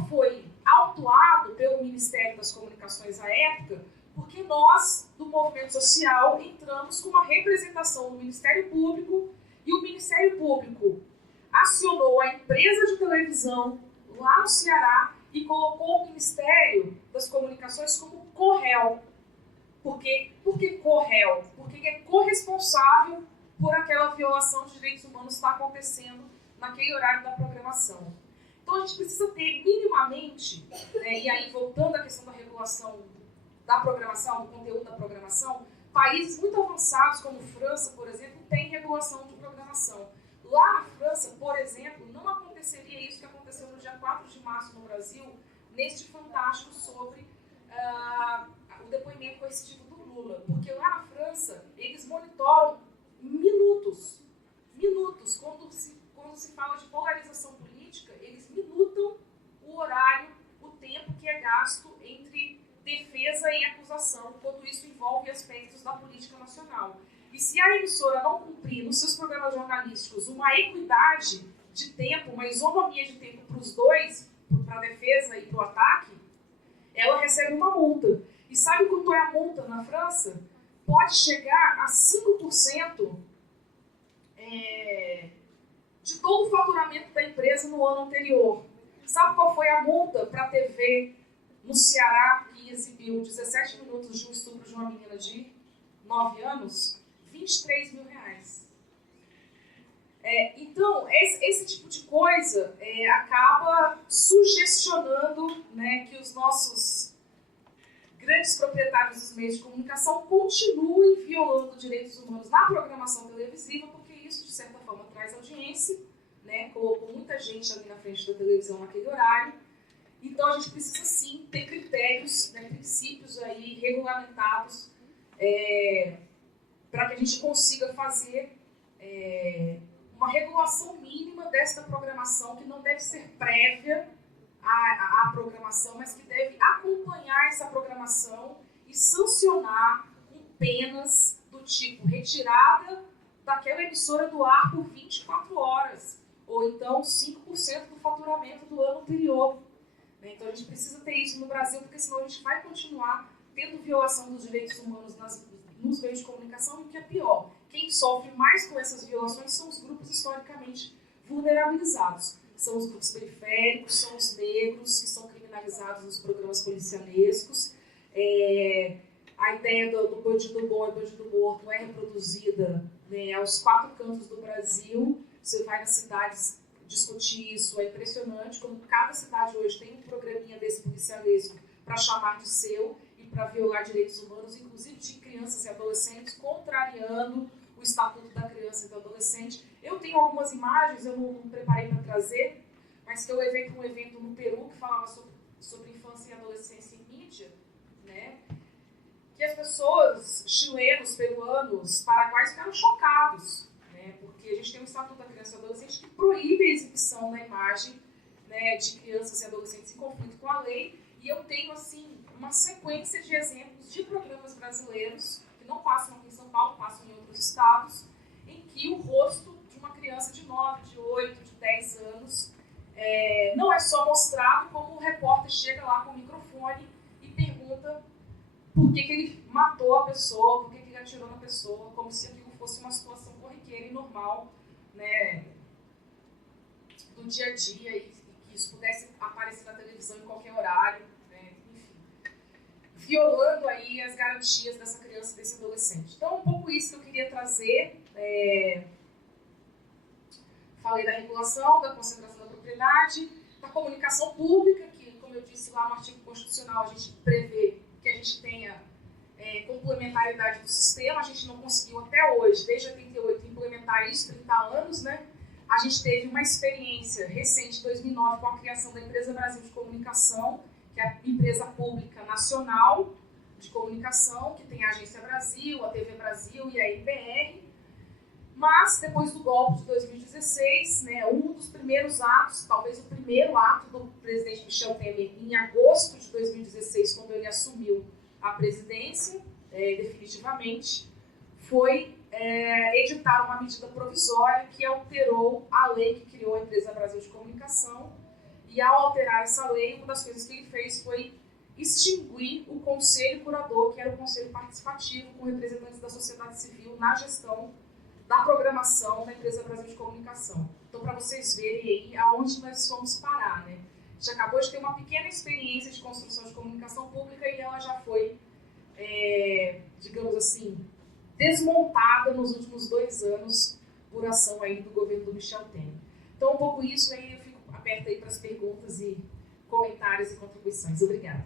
foi autuado pelo Ministério das Comunicações à época, porque nós, do movimento social, entramos com uma representação do Ministério Público e o Ministério Público acionou a empresa de televisão lá no Ceará e colocou o Ministério das Comunicações como corréu. Por que corréu? Porque ele é corresponsável por aquela violação de direitos humanos que está acontecendo naquele horário da programação. Então, a gente precisa ter minimamente, né, e aí voltando à questão da regulação da programação, do conteúdo da programação, países muito avançados, como França, por exemplo, têm regulação de programação. Lá na França, por exemplo, não aconteceria isso que aconteceu no dia 4 de março no Brasil, neste fantástico sobre o depoimento coercitivo do Lula. Porque lá na França, eles monitoram minutos. Quando se fala de polarização política, eles minutam o horário, o tempo que é gasto entre defesa e acusação, quando isso envolve aspectos da política nacional. E se a emissora não cumprir nos seus programas jornalísticos uma equidade de tempo, uma isonomia de tempo para os dois, para a defesa e para o ataque, ela recebe uma multa. E sabe quanto é a multa na França? Pode chegar a 5% de todo o faturamento da empresa no ano anterior. Sabe qual foi a multa para a TV no Ceará, que exibiu 17 minutos de um estupro de uma menina de 9 anos? R$23 mil. Então, esse tipo de coisa acaba sugestionando, né, que os nossos grandes proprietários dos meios de comunicação continuem violando direitos humanos na programação televisiva, porque isso, de certa forma, traz audiência, né, colocou muita gente ali na frente da televisão naquele horário. Então, a gente precisa, sim, ter critérios, né, princípios aí regulamentados para que a gente consiga fazer uma regulação mínima desta programação, que não deve ser prévia à programação, mas que deve acompanhar essa programação e sancionar com penas do tipo retirada daquela emissora do ar por 24 horas, ou então 5% do faturamento do ano anterior. Então a gente precisa ter isso no Brasil, porque senão a gente vai continuar tendo violação dos direitos humanos nos meios de comunicação, e o que é pior, quem sofre mais com essas violações são os grupos historicamente vulnerabilizados. São os grupos periféricos, são os negros que são criminalizados nos programas policialescos. A ideia do bandido bom e bandido morto é reproduzida, né, aos 4 cantos do Brasil. Você vai nas cidades discutir isso, é impressionante como cada cidade hoje tem um programinha desse policialesco para chamar de seu e para violar direitos humanos, inclusive de crianças e adolescentes, contrariando o Estatuto da Criança e do Adolescente. Eu tenho algumas imagens, eu não preparei para trazer, mas que eu levei para um evento no Peru que falava sobre infância e adolescência em mídia, né? Que as pessoas, chilenos, peruanos, paraguaios, ficaram chocados, né? Porque a gente tem um Estatuto da Criança e do Adolescente que proíbe a exibição da imagem, né, de crianças e adolescentes em conflito com a lei, e eu tenho, assim, uma sequência de exemplos de programas brasileiros que não passam aqui em São Paulo, passam em outros estados, em que o rosto de uma criança de 9, de 8, de 10 anos não é só mostrado, como o repórter chega lá com o microfone e pergunta por que ele matou a pessoa, por que ele atirou na pessoa, como se aquilo fosse uma situação corriqueira e normal, né, do dia a dia, e que isso pudesse aparecer na televisão em qualquer horário, né, enfim, violando aí as garantias dessa criança e desse adolescente. Então, um pouco isso que eu queria trazer. Falei da regulação, da concentração da propriedade, da comunicação pública, que, como eu disse lá no artigo constitucional, a gente prevê que a gente tenha complementariedade do sistema. A gente não conseguiu até hoje, desde 88, implementar isso, 30 anos, né? A gente teve uma experiência recente, em 2009, com a criação da Empresa Brasil de Comunicação, que é a empresa pública nacional de comunicação, que tem a Agência Brasil, a TV Brasil e a IPR. Mas, depois do golpe de 2016, né, um dos primeiros atos, talvez o primeiro ato do presidente Michel Temer, em agosto de 2016, quando ele assumiu a presidência, definitivamente, foi editar uma medida provisória que alterou a lei que criou a Empresa Brasil de Comunicação. E, ao alterar essa lei, uma das coisas que ele fez foi extinguir o Conselho Curador, que era o Conselho Participativo, com representantes da sociedade civil na gestão da programação da Empresa Brasil de Comunicação. Então, para vocês verem aí aonde nós fomos parar, né? A gente acabou de ter uma pequena experiência de construção de comunicação pública e ela já foi, digamos assim, desmontada nos últimos 2 anos por ação aí do governo do Michel Temer. Então, um pouco isso, aí eu fico aberta aí para as perguntas e comentários e contribuições. Obrigada.